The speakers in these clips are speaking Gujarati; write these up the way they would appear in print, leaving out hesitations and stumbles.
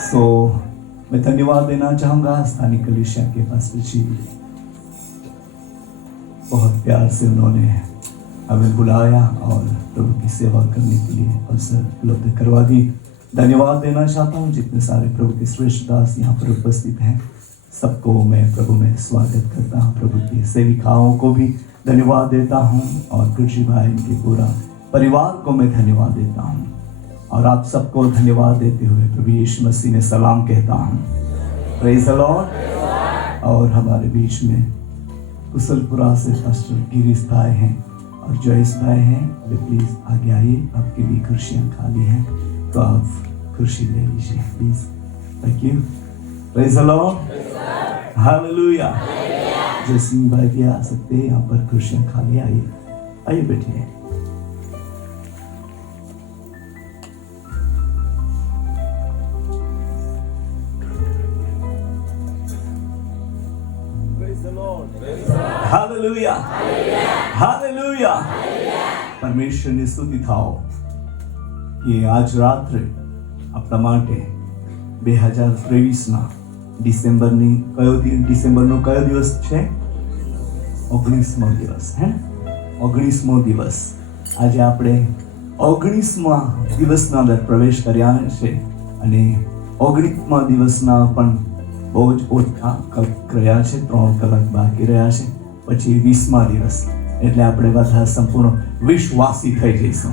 सो मैं धन्यवाद देना चाहूँगा स्थानीय कलीसिया के पास्टर जी, बहुत प्यार से उन्होंने हमें बुलाया और प्रभु की सेवा करने के लिए अवसर उपलब्ध करवा दी। धन्यवाद देना चाहता हूँ जितने सारे प्रभु के श्रेष्ठ दास यहाँ पर उपस्थित हैं, सबको मैं प्रभु में स्वागत करता हूँ। प्रभु की सेविकाओं को भी धन्यवाद देता हूँ और कृषि भाई के पूरा परिवार को मैं धन्यवाद देता हूँ और आप सबको धन्यवाद देते हुए प्रभु यीशु मसीह में सलाम कहता हूँ। Praise the Lord. और हमारे बीच में कुशलपुरा से पास्टर गिरीश भाई हैं और जयेश भाई हैं, वे प्लीज़ आगे आइए, आपके लिए कुर्सियाँ खाली हैं तो आप कुर्सी ले लीजिए please. Thank you. Praise the Lord. Hallelujah. Jaisingh भाई भी आ सकते हैं, यहाँ पर कुर्सियाँ खाली, आइए आइए बैठिए। Hallelujah hallelujah. परमेश्वर ने स्तुति થાઓ કે આજ રાત્રે આપણા માટે 2023ના ડિસેમ્બરનો કયો દિવસ છે? 19મો દિવસ હે, 19મો દિવસ। આજે આપણે 19મા દિવસના અંદર પ્રવેશ કર્યા છે અને 19મા દિવસના પણ બહુ જ ઓછા કલાક રહ્યા છે, 3 કલાક બાકી રહ્યા છે, પછી 20મા દિવસ એટલે આપણે બધા સંપૂર્ણ વિશ્વાસી થઈ જઈશું।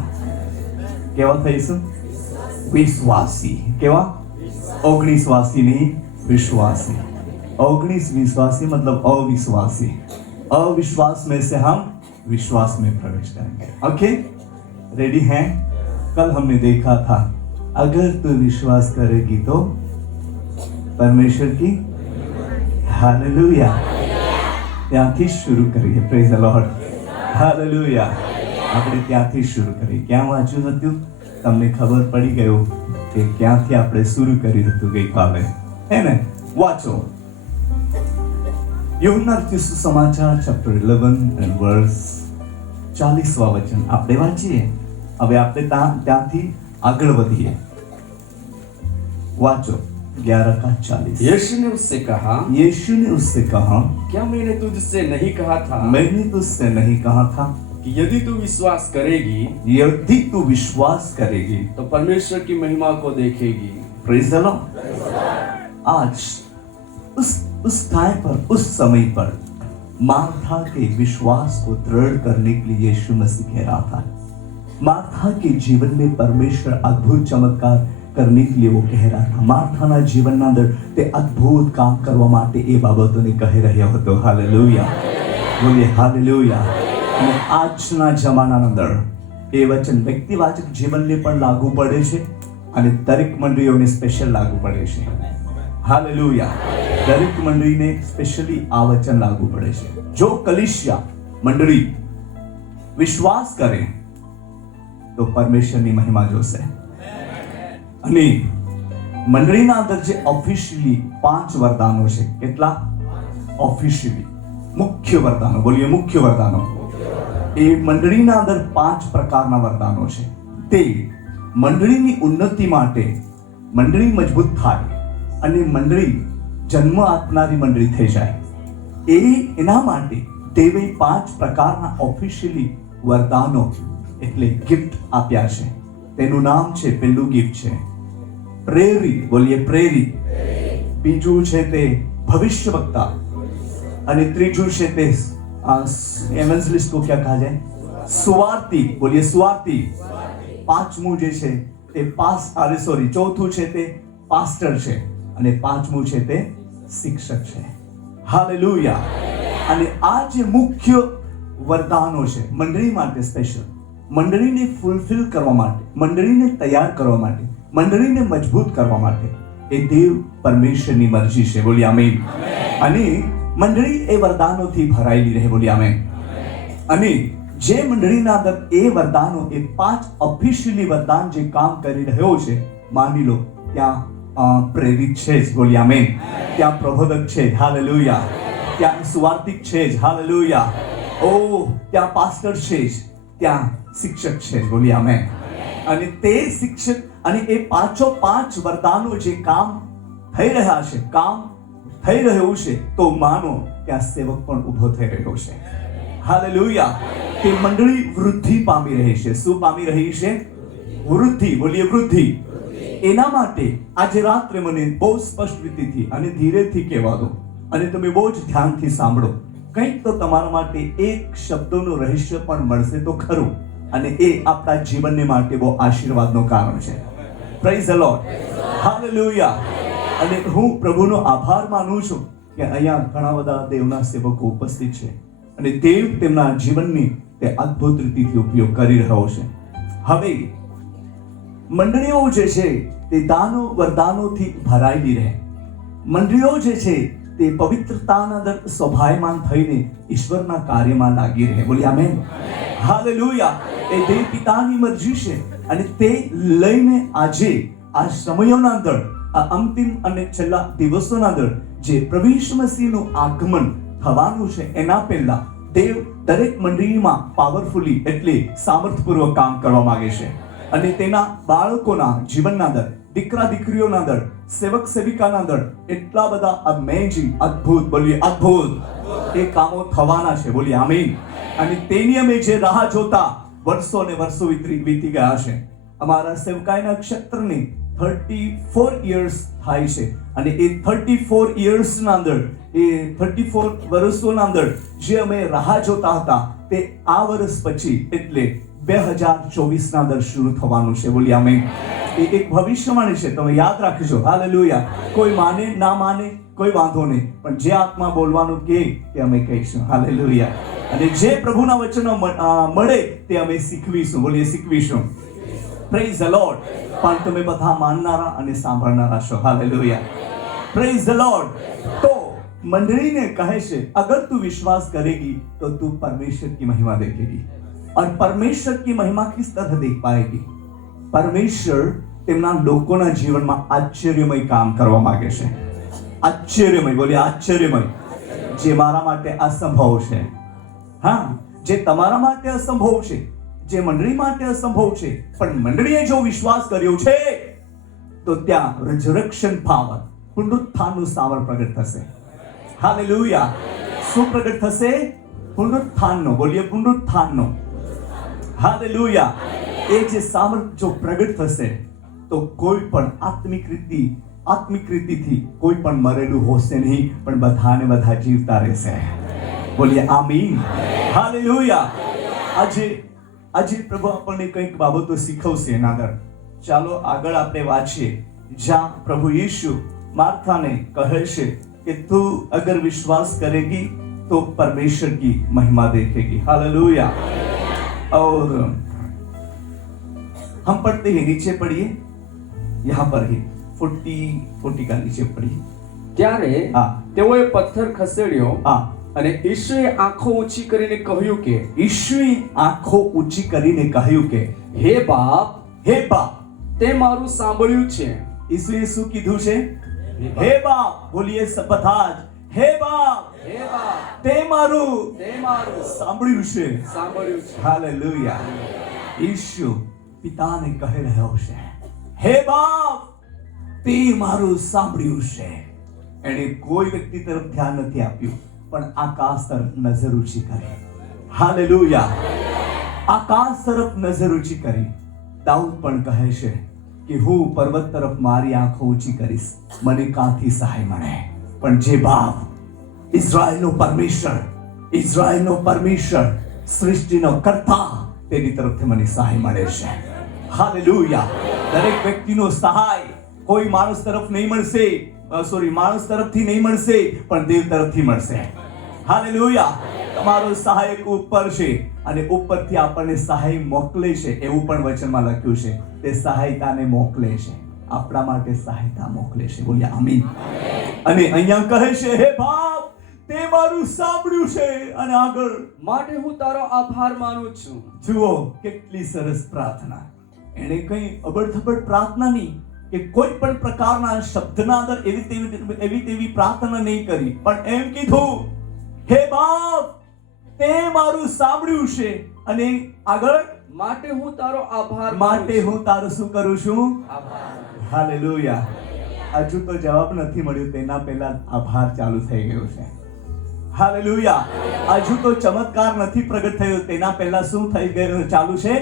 કેવા થઈશું? વિશ્વાસી। કેવા? 19 વાસી નહીં, विश्वासी। 19 विश्वासी मतलब अविश्वासी। अविश्वास में से हम विश्वास में प्रवेश करेंगे। ओके, रेडी हैं? कल हमने देखा था अगर तू विश्वास करेगी तो परमेश्वर की हालेलुया। ત્યાંથી શરૂ કરીએ। Praise the Lord. હાલેલુયા। આપણે ત્યાંથી શરૂ કરીએ। ક્યાં વાંચ્યું હતું? તમને ખબર પડી ગયું કે ક્યાંથી આપણે શરૂ કર્યું હતું ગઈકાલે, હે ને? વાંચો યહોના સુસમાચાર ચેપ્ટર 11 and verse 40વાં વચન આપણે વાંચીએ। હવે આપણે ત્યાંથી આગળ વધીએ। વાંચો 11:40। यीशु ने उससे कहा, क्या मैंने तुझसे नहीं कहा था? मैंने तुझसे नहीं कहा था कि यदि तू विश्वास करेगी तो परमेश्वर की महिमा को देखेगी। Praise the Lord. आज उस टाइम पर, उस समय पर मार्था के विश्वास को दृढ़ करने के लिए यीशु मसीह कह रहा था। मार्था के जीवन में परमेश्वर अद्भुत चमत्कार करने के लिए वो कह रहा था। मार्थाના જીવનના અંદર તે અદ્ભુત કામ કરવા માટે એ બાબતોને કહી રહ્યો હતો। હાલેલુયા, બોલીએ હાલેલુયા। અને આજના જમાનાના અંદર એ વચન વ્યક્તિવાચક જીવનને પણ લાગુ પડે છે અને દરેક મંડળીઓને સ્પેશિયલ લાગુ પડે છે। હાલેલુયા। દરેક મંડળીને સ્પેશિયલી આ વચન લાગુ પડે છે। જો કલીસિયા મંડળી વિશ્વાસ કરે તો પરમેશ્વરની મહિમા જોશે। અને મંડળીના અંદર જે ઓફિશિયલી 5 વરદાનો છે, કેટલા? ઓફિશિયલી મુખ્ય વરદાનો, બોલીએ મુખ્ય વરદાનો। એ મંડળીના અંદર 5 પ્રકારના વરદાનો છે। તે મંડળીની ઉન્નતિ માટે, મંડળી મજબૂત થાય અને મંડળી જન્મ આપનારી મંડળી થઈ જાય, એના માટે દેવે 5 પ્રકારના ઓફિશિયલી વરદાનો એટલે ગિફ્ટ આપ્યા છે। તેનું નામ છે, પહેલું ગિફ્ટ છે પ્રેરિત, બોલીએ પ્રેરિત। બીજું છે તે ભવિષ્યવક્તા અને ત્રીજું છે તે એવેન્જલિસ્ટ को क्या कहा जाए? सुवार्थी, बोलिए सुवार्थी। પાંચમું જે છે તે ચોથું છે તે પાસ્ટર છે અને પાંચમું છે તે શિક્ષક છે। હાલેલુયા। અને આ જે મુખ્ય વરદાનો છે મંડળી માટે સ્પેશિયલ, મંડળીને ફૂલફિલ કરવા માટે, મંડળીને તૈયાર કરવા માટે, મંડળીને મજબૂત કરવા માટે એ દેવ પરમેશ્વરની મરજી છે। બોલી આમેન। અને મંડળી એ વરદાનોથી ભરાયેલી રહે। બોલી આમેન। અને જે મંડળીના અંદર એ વરદાનો, એ 5 ઓફિશિયલી વરદાન જે કામ કરી રહ્યો છે, માની લો ત્યાં પ્રેરિત છે જ, બોલી આમેન। ત્યાં પ્રબોધક છે, હાલેલુયા। ત્યાં સુવાર્તિક છે જ, હાલેલુયા। ઓ ત્યાં પાસ્ટર છે જ, ત્યાં શિક્ષક છે, બોલી આમેન। અને તે શિક્ષક અને એ પાંચો પાંચ વરદાનો જે કામ થઈ રહ્યા છે, કામ થઈ રહ્યું છે, તો માનો કે આ સેવક પણ ઊભો થઈ રહ્યો છે. હાલેલુયા. તે મંડળી વૃદ્ધિ પામી રહી છે. શું પામી રહી છે? વૃદ્ધિ. બોલીએ વૃદ્ધિ. એના માટે આજે રાત્રે મને બહુ સ્પષ્ટ રીતેથી અને ધીરેથી કહેવા દો, અને તમે બહુ જ ધ્યાનથી સાંભળો. કંઈક તો તમારા માટે એક શબ્દોનું રહસ્ય પણ મળશે તો ખરું, અને એ આપણા જીવનને માટે બહુ આશીર્વાદનું કારણ છે. Praise the Lord. હાલેલુયા. અને હું પ્રભુનો આભાર માનું છું કે અહીંયા ઘણા બધા દેવના સેવકો ઉપસ્થિત છે, અને દેવ તેમના જીવનની તે અદ્ભુત રીતથી ઉપયોગ કરી રહ્યો છે. હવે મંડળીઓ જે છે તે દાનો વરદાનોથી ભરાયેલી રહે. મંડળીઓ જે છે તે પવિત્રતાના અંદર સ્વભાયમાન થઈને ઈશ્વરના કાર્યમાં લાગી રહે. બોલી આમેન. હાલેલુયા. એ દેવ પિતાની મરજી છે, અને તે લઈને આજે આ સમયોના અંદર, આ અંતિમ અને છેલ્લા દિવસોના અંદર જે પ્રભુ ઈસુ મસીહનું આગમન થવાનું છે, એના પહેલા દેવ દરેક મંડળીમાં પાવરફુલી એટલે સામર્થ્યપૂર્વક કામ કરવા માંગે છે, અને તેના બાળકોના જીવનના અંદર, દીકરા દીકરીઓના અંદર, સેવક સેવિકાના અંદર એટલા બધા અમેઝિંગ, અદ્ભુત, બોલીએ અદ્ભુત, એ કામો થવાના છે. બોલીએ આમીન. અને તેની અમે જે રાહ જોતા વર્ષો ને વર્ષો વીતી ગયા છે. અમારા સેવકાઈના ક્ષેત્રની 34 years થાય છે, અને એ 34 yearsના અંદર, એ 34 વર્ષોના અંદર જે અમે રાહ જોતા હતા, તે આ વર્ષ પછી એટલે 2024ના અંદર શરૂ થવાનું છે. બોલી આમેન. એ એક ભવિષ્યવાણી છે, તમે યાદ રાખજો. હાલેલુયા. કોઈ માને ના માને કોઈ વાંધો નહીં, પણ જે આત્મા બોલવાનું કે તે અમે કહીશું. હાલેલુયા. અને જે પ્રભુના વચનો મળે તે અમે શીખવીશું. બોલીએ શીખવીશું. Praise the lord. પણ તમે બધા માનનારા અને સાંભળનારા છો. હાલેલુયા. Praise the lord. તો मंडली कहे से अगर तू विश्वास करेगी तो तू परमेश्वर की महिमा देखेगी. और परमेश्वर की महिमा किस तरह देख पाएगी? परमेश्वर તેમના લોકોના જીવનમાં આશ્ચર્યમય કામ કરવા માંગે છે. આશ્ચર્યમય, બોલીએ આશ્ચર્યમય. જે મારા માટે અસંભવ છે, હા, જે તમારા માટે અસંભવ છે, જે મંડળી માટે અસંભવ છે, પણ મંડળીએ જો વિશ્વાસ કર્યો છે તો ત્યાં રિઝરેક્શન પાવર, પુનરુત્થાનનું સામર પ્રગટ થશે. હાલેલુયા. શું પ્રગટ થશે? પુનરુત્થાનનો. બોલીએ પુનરુત્થાનનો. હાલેલુયા. એ જે સામર્થ જો પ્રગટ થશે તો કોઈ પણ આત્મિક રીતિથી કોઈ પણ મરેલું હોશે નહીં, પણ બધાને બધા જીવતા રહેશે. બોલીએ આમીન. હાલેલુયા. આજે પ્રભુ આપણને કંઈક બાબતો શીખવશે એના આગળ. ચાલો આગળ આપણે વાંચીએ, જ્યાં પ્રભુ યીશુ मार्था ने कहे છે कि तू अगर विश्वास करेगी तो परमेश्वर की महिमा देखेगी. हालेलुया. और हम पढ़ते हैं, नीचे पढ़िए, यहाँ पर ही 40 का नीचे पढ़िए. ત્યારે તેઓએ પથ્થર ખસેડ્યો અને ઈશુએ આંખો ઊંચી કરીને કહ્યું કે હે બાપ, તે મારું સાંભળ્યું છે. ઈશુએ શું કીધું છે? હે બાપ. બોલીએ બધા જ, હે બાપ, તે મારું સાંભળ્યું છે. હાલેલુયા. ઈશુ પિતાને કહી રહ્યો છે, હે બાપ, તે મારું સાંભળ્યું છે. એણે કોઈ વ્યક્તિ તરફ ધ્યાન નથી આપ્યું, પણ આકાશ તરફ નજર ઊંચી કરી. હાલેલુયા. આકાશ તરફ નજર ઊંચી કરી. દાઉદ પણ કહે છે કે હું પર્વત તરફ મારી આંખો ઊંચી કરીશ, મને કાંથી સહાય મળે? પણ જે બાપ, ઇઝરાયલનો પરમેશ્વર, સૃષ્ટિનો કર્તા, તેની તરફથી મને સહાય મળે છે. હાલેલુયા. દરેક વ્યક્તિનો સહાય કોઈ માણસ તરફ નહીં મળશે, માણસ તરફથી નહીં મળશે, પણ દેવ તરફથી મળશે. હાલેલુયા. તમારો સહાયક ઉપર છે અને ઉપરથી આપણને સહાય મોકલે છે, એવું પણ વચનમાં લખ્યું છે. તે સહાયતાને મોકલે છે, આપણા માટે સહાયતા મોકલે છે. બોલ્યા આમીન. અને અહીંયા કહે છે, હે બાપ, તે મારું સાંભળ્યું છે. અને આગળ, માટે હું તારો આભાર માનું છું. જુઓ કેટલી સરસ પ્રાર્થના. એને કઈ અબડથબડ પ્રાર્થના નહીં, કે કોઈ પણ પ્રકારના શબ્દના અંદર એવી તેવી પ્રાર્થના નહીં કરી, પણ એમ કીધું, હે બાપ, તે મારું સાંભળ્યું છે. અને આગળ, માટે હું તારો આભાર માટે હું તારો શું કરું છું? હાલેલુયા. હજુ તો જવાબ નથી મળ્યો, તેના પહેલા આભાર ચાલુ થઈ ગયો છે. હાલેલુયા. હજુ તો ચમત્કાર નથી પ્રગટ થયો, તેના પહેલા શું થઈ ગયું ચાલુ છે?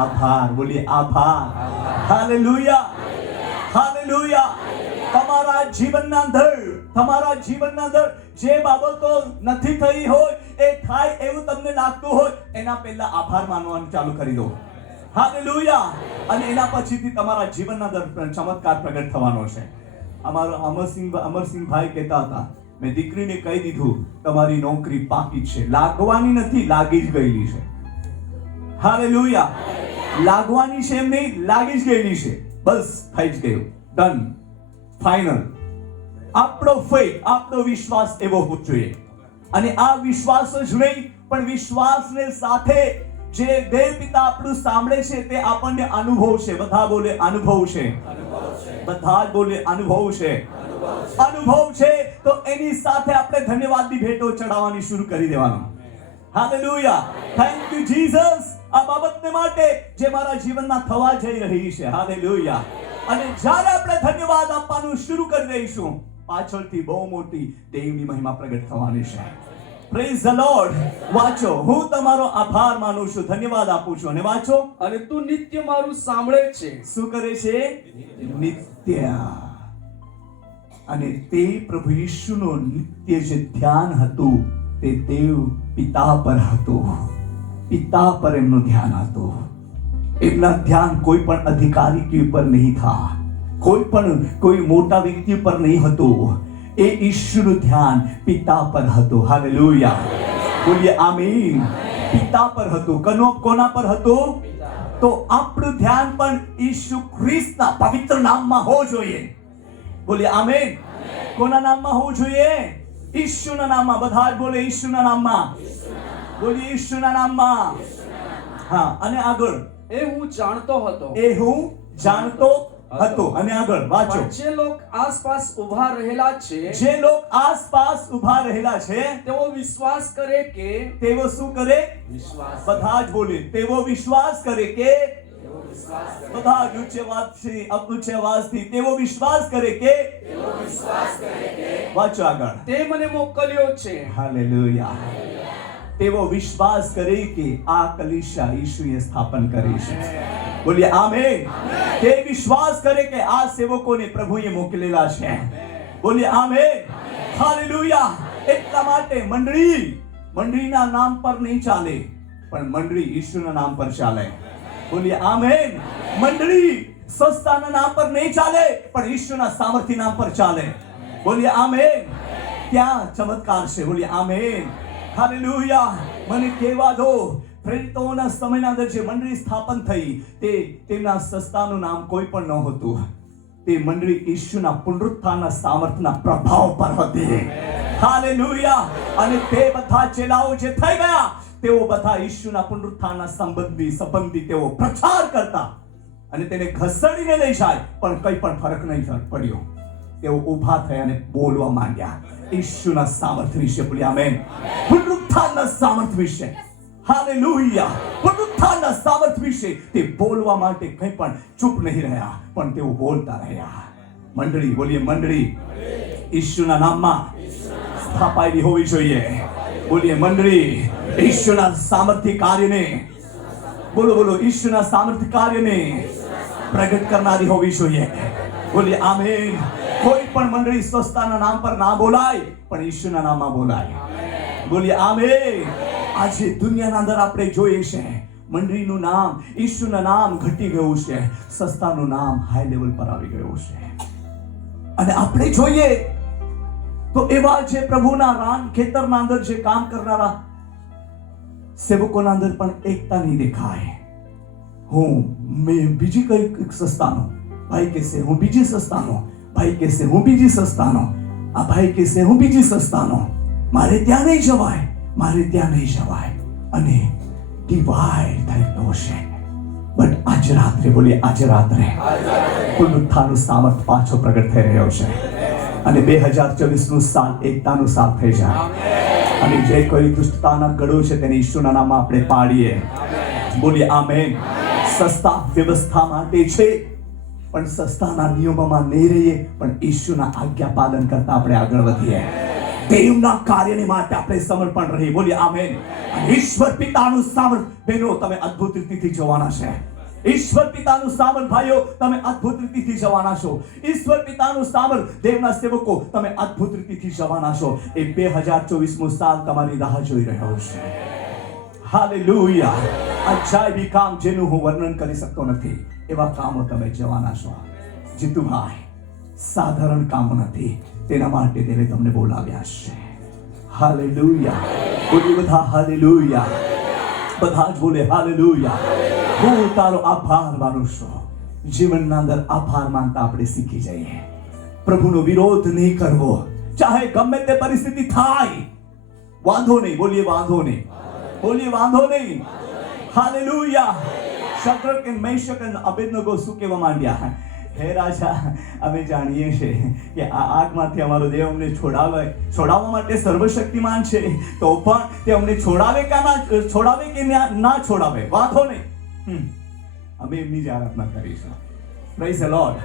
આભાર. બોલીએ આભાર. હાલેલુયા. હાલેલુયા. તમારા જીવનના અંદર જે બાબતો નથી થઈ હોય એ થાય એવું તમને લાગતું હોય, એના પહેલા આભાર માનવાનું ચાલુ કરી દો. હાલેલુયા. અને એના પછીથી તમારા જીવનના અંદર ચમત્કાર પ્રગટ થવાનો છે. અમારો અમરસિંહભાઈ કહેતા હતા, મેં દીકરીને કહી દીધું તમારી નોકરી પાકી છે, લાગવાની નથી, લાગી જ ગયેલી છે. હાલેલુયા. લાગવાની છે એમ નહીં, લાગી જ ગયેલી છે. બસ થઈ જ ગયું, ડન, ફાઇનલ. આપણો ફેથ, આપણો વિશ્વાસ એવો હોવો જોઈએ. અને આ વિશ્વાસ જ નહીં, પણ વિશ્વાસને સાથે જે દેવ પિતા આપણું સાંભળે છે તે આપણને અનુભવ છે. બધા બોલે અનુભવ છે. બધા જ બોલે અનુભવ છે. અનુભવ છે તો એની સાથે આપણે ધન્યવાદની ભેટો ચડાવવાની શરૂ કરી દેવાનું. હાલેલુયા. થેન્ક યુ જીસસ, આ બાબતને માટે જે મારા જીવનમાં થવા જઈ રહી છે. હાલેલુયા. અને જ્યારે આપણે ધન્યવાદ આપવાનું શરૂ કરી દઈશું, પાછળથી બહુ મોટી દેવની મહિમા પ્રગટ થવાની છે. Praise the lord. વાંચો, હું તમારો આભાર માનું છું, ધન્યવાદ આપું છું. અને વાંચો, અને તું નિત્ય મારું સાંભળે છે. શું કરે છે? નિત્ય. અને તે પ્રભુ ઈસુનું નિત્ય જે ધ્યાન હતું તે દેવ પિતા પર હતું. પિતા પર એમનું ધ્યાન હતું. એમના ધ્યાન કોઈ પણ અધિકારી કે ઉપર નહીં થા, કોઈ મોટા વ્યક્તિ પર નહીં હતું. એ ઈશ્વરનું ધ્યાન પિતા પર હતું. હાલેલુયા. બોલીએ આમીન. પિતા પર હતું. કોના પર હતું? તો આપણું ધ્યાન પણ ઈસુ ખ્રિસ્તના પવિત્ર નામમાં હોવું જોઈએ. બોલીએ આમીન. કોના નામમાં હોવું જોઈએ? ઈસુના નામમાં. બધા જ બોલે ઈસુના નામમાં. બોલીએ ઈસુના નામમાં. હા, અને આગળ, એ હું જાણતો હતો. એ હું જાણતો હતો. અને આગળ વાંચો, જે લોક આસપાસ ઊભા રહેલા છે, જે લોક આસપાસ ઊભા રહેલા છે તેઓ વિશ્વાસ કરે કે, તેઓ શું કરે? વિશ્વાસ. બધા જ બોલે તેઓ વિશ્વાસ કરે કે. બધા જ ઊંચે અવાજથી તેઓ વિશ્વાસ કરે કે. વાંચો આગળ, તે મને મોકલ્યો છે. હાલેલુયા. તેઓ વિશ્વાસ કરે કે આ કલીસિયા ઈસુએ સ્થાપન કરી છે. બોલીએ આમેન. તે વિશ્વાસ કરે કે આ સેવકોને પ્રભુએ મોકલેલા છે. બોલીએ આમેન. હાલેલુયા. એટલા માટે મંડળીના નામ પર નહીં ચાલે, પણ મંડળી ઈસુના નામ પર ચાલે. બોલીએ આમેન. મંડળી સંસ્થાના નામ પર નહીં ચાલે, પણ ઈસુના સામર્થ્ય નામ પર ચાલે. બોલીએ આમેન. ત્યાં ચમત્કાર છે. બોલીએ આમેન. હાલેલુયા. મને કહેવા દો, પ્રેરિતોના સમયના અંદર જે મંડળી સ્થાપન થઈ તે તેમના સંસ્થાનું નામ કોઈ પણ ન હતું. તે મંડળી ઈસુના પુનરુત્થાનના સામર્થ્યના પ્રભાવ પર હતી. હાલેલુયા. અને તે બધા ચેલાઓ જે થઈ ગયા તેઓ બધા ઈસુના પુનરુત્થાનના સંબંધી તેઓ પ્રચાર કરતા અને તેને ઘસડીને લઈ જાય, પણ કંઈ પણ ફરક નહીં પડ્યો. તેઓ ઊભા થયા અને બોલવા માંડ્યા ઈસુના સામર્થ્ય વિશે. બોલી આમેન. પુનરુત્થાનના સામર્થ્ય વિશે. હાલેલુયા. પુનરુત્થાનના સામર્થ્ય વિશે તે બોલવા માટે કંઈ પણ ચૂપ નહીં રહ્યા, પણ તેઓ બોલતા રહ્યા. મંડળી, બોલીએ મંડળી ઈસુના નામમાં સ્થાપાયેલી હોવી જોઈએ. બોલીએ મંડળી ઈસુના સામર્થ્ય કાર્યને, બોલો ઈસુના સામર્થ્ય કાર્યને પ્રગટ કરનારી હોવી જોઈએ. બોલીએ આમેન. કોઈ પણ મંડળી સ્વસ્થતાના નામ પર ના બોલાય, પણ ઈસુના નામમાં બોલાય. બોલીએ આમેન. આજે દુનિયાના અંદર આપણે જોઈએ છે મંડળીનું નામ, ઈસુનું નામ ઘટી ગયું છે, સંસ્થાનું નામ હાઈ લેવલ પર આવી ગયું છે. અને આપણે જોઈએ તો એવા જે પ્રભુના રાન ખેતરના અંદર જે કામ કરનારા સેવકોના અંદર પણ એકતા નહીં દેખાય. મેં બીજી કઈ સંસ્થાનો, ભાઈ કહેશે હું બીજી સંસ્થાનો, ભાઈ કહેશે હું બીજી સંસ્થાનો, આ ભાઈ કહેશે હું બીજી સંસ્થાનો. મારે ત્યાં નહીં જવાય, મારે ત્યાં નહીં જવાય. અને ડિવાઇડ થઈ ગયો છે. બટ આજે રાત્રે, બોલીએ આજે રાત્રે પુનરુત્થાનનું સામર્થ્ય પાછો પ્રગટ થઈ રહ્યો છે. અને 2024 સાલ એકતાનું સાલ થઈ જાય. અને જે કોઈ દુષ્ટતાના ગળો છે તેને ઈસુના નામમાં આપણે પાડીએ. બોલીએ આમેન. સસ્તા વ્યવસ્થા માટે છે, પણ સસ્તાના નિયમોમાં નહીં રહીએ, પણ ઈશ્વરના આજ્ઞા પાલન કરતા આપણે આગળ વધીએ. દેવના કાર્યને માટે આપણે સમર્પણ રહીએ. બોલીએ આમેન. ઈશ્વર પિતાનું સામર્થ્ય બહેનો તમે અદ્ભુત રીતથી જોવાના છે. ઈશ્વર પિતાનું સામર્થ્ય ભાઈઓ તમે અદ્ભુત રીતથી જવાના છો. ઈશ્વર પિતાનું સામર્થ્ય દેવના સેવકો તમે અદ્ભુત રીતથી જવાના છો. એ 2024મું સાલ તમારી રાહ જોઈ રહ્યો છે. હાલેલુયા. અજાયબી કામ જેનું હું વર્ણન કરી શકતો નથી એવા કામો તમે જવાના છો. જીતુભાઈ, સાધારણ કામો નથી, તેના માટે તેને તમને બોલાવ્યા છે. હાલેલુયા. બોલી બધા હાલેલુયા. બધા જ બોલે હાલેલુયા. હું તારો આભાર માનું છું. જીવનના અંદર આભાર માનતા આપણે શીખી જઈએ. પ્રભુનો વિરોધ નહીં કરવો, ચાહે ગમે તે પરિસ્થિતિ થાય. વાંધો નહીં. બોલીએ વાંધો નહીં. બોલીએ વાંધો નહીં. હાલેલુયા. શદ્રક અને મેશક અને અબેદનગો શું કહેવા માંડ્યા? હે રાજા, અમે જાણીએ છીએ કે આ આગમાંથી અમારો દેવ અમને છોડાવવા માટે સર્વશક્તિમાન છે, તો પણ તે અમને છોડાવે કે ના છોડાવે, વાંધો નહીં. અમે એમની જ આરાધના કરીશું. Praise the lord.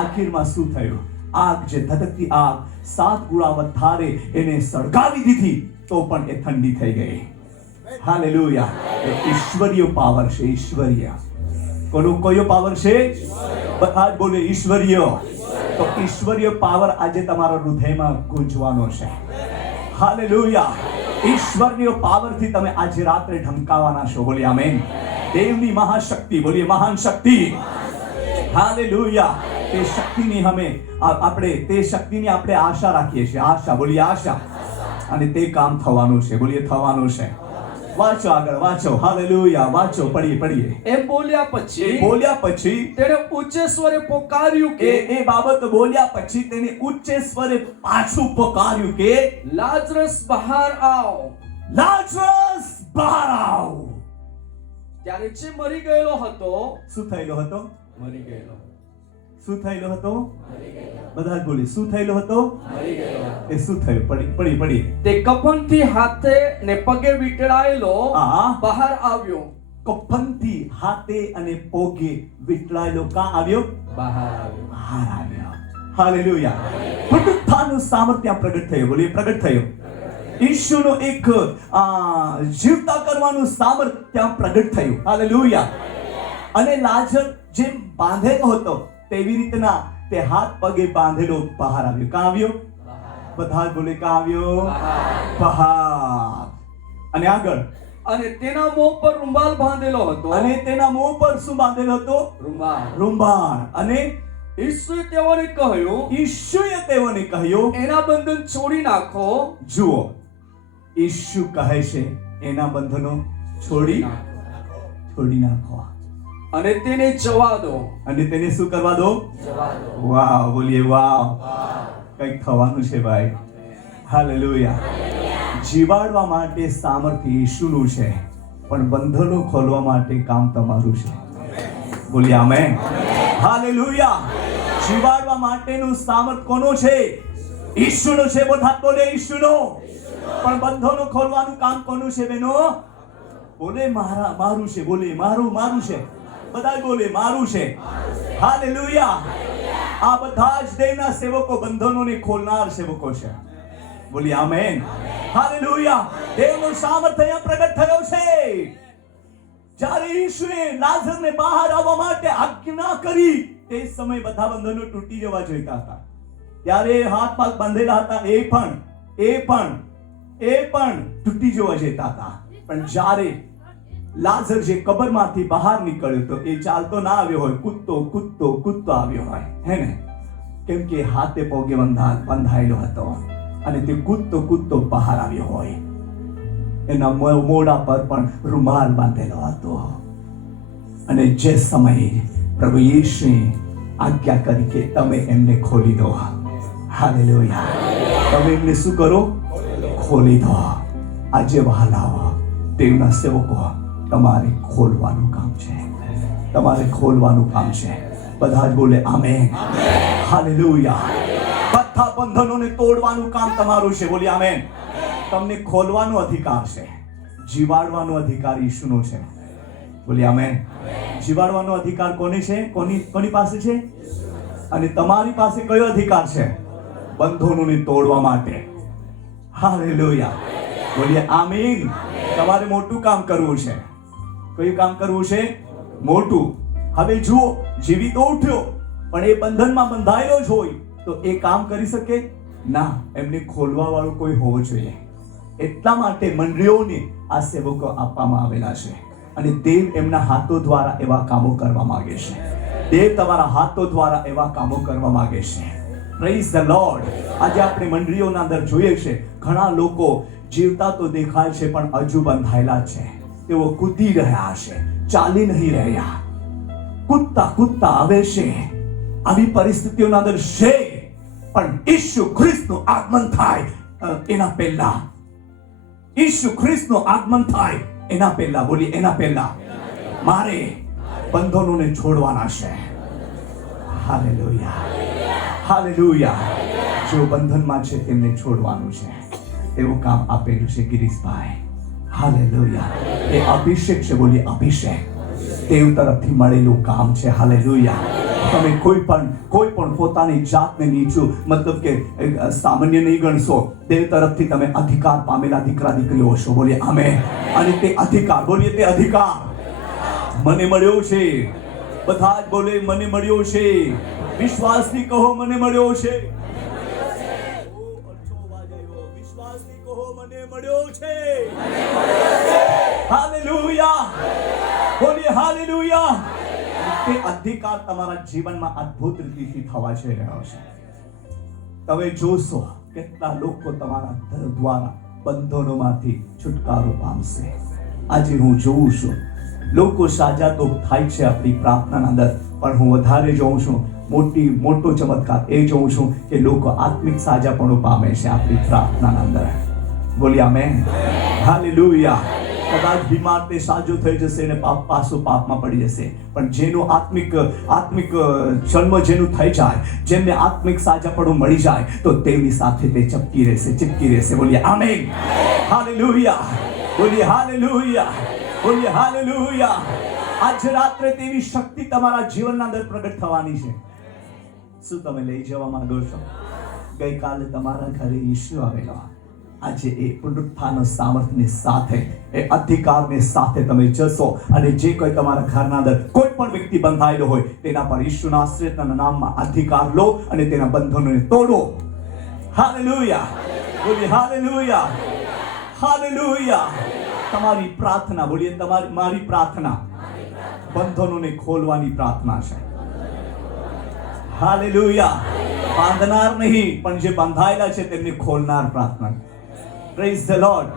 આખીરમાં શું થયું? આગ જે ધધકતી આગ 7 ગુણા વધારે એને સળગાવી દીધી, તો પણ એ ઠંડી થઈ ગઈ. હાલેલુયા. એ ઈશ્વરીય પાવર છે. ઈશ્વરીય. કયો પાવર છે? બધા જ બોલે ઈશ્વરીય. તો ઈશ્વરીય પાવર આજે તમારા હૃદયમાં ગુંજવાનો છે. હાલેલુયા. ઈશ્વરીય પાવરથી તમે આજે રાત્રે ઢમકાવાના છો. બોલીએ આમેન. દેવની મહાશક્તિ. બોલીએ મહાન શક્તિ. હાલેલુયા. તે શક્તિની આપણે આશા રાખીએ છીએ. આશા. બોલીએ આશા. અને તે કામ થવાનું છે. બોલીએ થવાનું છે. વાંચો આગળ, વાંચો. હાલેલુયા. વાંચો. પડીએ. એમ બોલ્યા પછી તેણે ઊંચે સ્વરે પોકાર્યું કે એ બાબત બોલ્યા પછી તેને ઊંચે સ્વરે પાછું પોકાર્યું કે લાજરસ બહાર આવ. લાજરસ બહાર આવ. ત્યારે જે મરી ગયેલો હતો. શું થયેલો હતો? મરી ગયેલો. શું થયેલો હતો? બધા જ બોલી. શું થયેલો હતો? મરી ગયેલો. એ શું થયું? પડી. તે કફનથી હાથે ને પગે વીંટળાયેલો બહાર આવ્યો. કફનથી હાથે અને પગે વીંટળાયેલો કાં આવ્યો? બહાર આવ્યો. હાલેલુયા. પુનરુત્થાનનું સામર્થ્ય પ્રગટ થયું. બોલીએ પ્રગટ થયું. ઈશ્વરનો એક જીવતા કરવાનું સામર્થ્ય ત્યાં પ્રગટ થયું. હાલેલુયા. અને લાજર જેમ બાંધેલો હતો તેવી રીતના તે હાથ પગે બાંધેલો બહાર આવ્યો. કાં આવ્યો? બધા જ બોલે કાં આવ્યો? બહાર. અને આગળ. અને તેના મોં પર રૂમાલ બાંધેલો હતો. અને તેના મોં પર શું બાંધેલો હતો? રૂમાલ. અને ઈશ્વરે તેઓને કહ્યું એના બંધન છોડી નાખો. જુઓ, ઈશ્વર કહે છે એના બંધનો છોડી નાખો અને તેને જવા દો. અને તેને શું કરવા દો? વાહ. બોલીએ વાહ. કંઈક થવાનું છે ભાઈ. હાલેલુયા. જીવાડવા માટે સામર્થ્ય ઈશ્વરનું છે, પણ બંધનો ખોલવા માટે કામ તમારું છે. બોલીએ આમેન. હાલેલુયા. જીવાડવા માટેનું સામર્થ્ય કોનું છે? ઈશ્વરનું છે. બધા બોલે ઈશ્વરનો. પણ બંધનો ખોલવાનું કામ કોનું છે બહેનો? બોલે મારું છે. બોલે મારું છે. બધા બોલે મારું છે. હાલેલુયા. આ બધા જ દેવના સેવકો બંધનોને ખોલનાર સેવકો છે. બોલી આમેન. હાલેલુયા. દેવનું સામર્થ્ય પ્રગટ થયો છે. જ્યારે ઈશ્વરે લાઝરને બહાર આવવા માટે આજ્ઞા કરી, તે સમય બધા બંધનો તૂટી જવા જોઈતા હતા. ત્યારે હાથ પગ બાંધેલા હતા એ પણ તૂટી જવા જતા હતા. પણ જ્યારે લાઝર જે કબરમાંથી બહાર નીકળ્યો તો એ ચાલતો ના આવ્યો હોય, કૂદતો આવ્યો હોય, હે ને? કેમ કે હાથે પગે બંધાયેલો હતો અને તે કૂદતો બહાર આવ્યો હોય. એના મોઢા પર પણ રૂમાલ બાંધેલો હતો. અને જે સમયે પ્રભુ યેશુએ આજ્ઞા કરી કે તમે એમને ખોલી દો. હાલેલુયા. તમે એમને શું કરો? ખોલી દો. આજે વહાલાઓ, દેવના સેવકો, તમારે ખોલવાનું કામ છે. બધા જ બોલે આમેન. હાલેલુયા. બધા બંધનોને તોડવાનું કામ તમારું છે. બોલી આમેન. તમને ખોલવાનો અધિકાર છે. જીવાડવાનો અધિકાર ઈશ્વરનો છે. બોલી આમેન. જીવાડવાનો અધિકાર કોને છે? કોની પાસે છે? અને તમારી પાસે કયો અધિકાર છે? બંધનોને તોડવા માટે. હાલેલુયા. બોલીએ આમીન. તમારે મોટું કામ કરવું છે. કયું કામ કરવું છે? મોટું. હવે જુઓ, જીવી તો ઉઠ્યો પણ એ બંધનમાં બંધાયેલો જ હોય તો એ કામ કરી શકે ના. એમને ખોલવા વાળું કોઈ હોવો જોઈએ. એટલા માટે મંડળીઓને આ સેવકો આપવામાં આવેલા છે અને દેવ એમના હાથો દ્વારા એવા કામો કરવા માંગે છે. દેવ તમારા હાથો દ્વારા એવા કામો કરવા માંગે છે. Praise the lord. આજે આપણે મંડળીઓના અંદર જોઈએ છે ઘણા લોકો જીવતા તો દેખાય છે પણ હજુ બંધાયેલા છે. તેઓ કૂદી રહ્યા છે, ચાલી નહીં રહ્યા, કૂદતા આવે છે. આવી પરિસ્થિતિઓના અંદર છે પણ ઈસુ ખ્રિસ્તનું આગમન થાય એના પહેલા, ઈસુ ખ્રિસ્તનું આગમન થાય એના પહેલા, બોલી એના પહેલા મારે બંધનોને છોડવાના છે. Hallelujah, hallelujah. જેઓ બંધનમાં છે તેમને છોડવાનું છે. એવું કામ આપેલું છે ગિરીશભાઈ. હાલેલુયા. એ અભિષેક છે, બોલી અભિષેક. દેવ તરફથી મળેલું કામ છે. હાલેલુયા. તમે કોઈ પણ પોતાની જાતને નીચું મતલબ કે સામાન્ય નહીં ગણશો. દેવ તરફથી તમે અધિકાર પામેલા દીકરા દીકરીઓ છો. બોલીએ આમેન. અને તે અધિકાર, બોલીએ તે અધિકાર મને મળ્યો છે. બધા જ બોલે મને મળ્યો છે. વિશ્વાસથી કહો મને મળ્યો છે. વિશ્વાસથી કહો મને મળ્યો છે. હાલેલુયા. બોલીએ હાલેલુયા. તે અધિકાર તમારા જીવનમાં અદ્ભુત રીતથી થવા જઈ રહ્યો છે. તમે જોશો કેટલા લોકો તમારા દ્વારા બંધનોમાંથી છુટકારો પામશે. આજે હું જોઉં છું લોકો સાજા તો થાય છે આપણી પ્રાર્થનાના અંદર, પણ હું વધારે જોઉં છું મોટો ચમત્કાર એ જોઉં છું કે લોકો આત્મિક સાજાપણું પામે છે આપણી પ્રાર્થનાના અંદર. બોલી આમેન. હાલેલુયા. કદાચ બીમાર તે સાજો થઈ જશે અને પાછું પાપમાં પડી જશે, પણ જેનું આત્મિક જન્મ જેનું થઈ જાય, જેમને આત્મિક સાજાપણું મળી જાય તો તેની સાથે તે ચપકી રહેશે. બોલીએ આમેન. હાલેલુયા. બોલીએ હાલેલુયા. બોલીએ હાલેલુયા. આજે રાત્રે તેવી શક્તિ તમારા જીવનના અંદર પ્રગટ થવાની છે. શું તમે લઈ જવા માંગો છો? ગઈકાલે તમારા ઘરે ઈસુ આવેલો. આજે એ પુનરુત્થાનના સામર્થ્યની સાથે, એ અધિકારની સાથે તમે જશો અને જે કોઈ તમારા ઘરના અંદર કોઈ પણ વ્યક્તિ બંધાયેલો હોય તેના પર ઈસુ નાસરેતના નામમાં અધિકાર લો અને તેના બંધનોને તોડો. હાલેલુયા. બોલીએ હાલેલુયા. હાલેલુયા. તમારી પ્રાર્થના, બોલીએ મારી પ્રાર્થના બંધનોને ખોલવાની પ્રાર્થના છે. હાલેલુયા. બાંધનાર નહીં પણ જે બંધાયેલા છે તેમને ખોલનાર પ્રાર્થના. Praise the lord.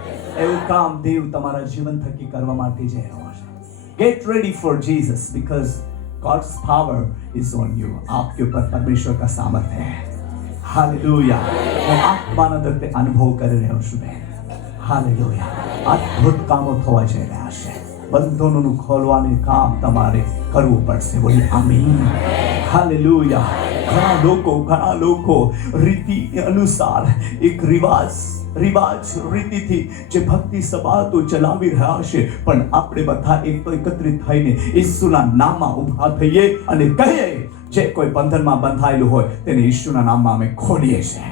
એવું કામ દેવ તમારા જીવન થકી કરવા માટે જઈ રહ્યો છે. Get ready for Jesus because God's power is on you. आपके ऊपर परमेश्वर का सामर्थ्य है. हालेलुया. मैं आत्माના અંદર તે અનુભવ કરી રહ્યો છું બેન. હાલેલુયા. અદ્ભુત કામો થવા જઈ રહ્યા છે. બંધનોનું ખોલવાનું કામ તમારે કરવું પડશે. બોલી આમીન. હાલેલુયા. ઘણા લોકો રીતિ અનુસાર એક રિવાજ રીતિથી જે ભક્તિ સભાઓ ચલાવી રહ્યા છે, પણ આપણે બધા એક તો એકત્રિત થઈને ઈસુના નામમાં ઊભા થઈએ અને કહીએ જે કોઈ બંધનમાં બંધાયેલું હોય તેને ઈસુના નામમાં અમે ખોલીએ છીએ.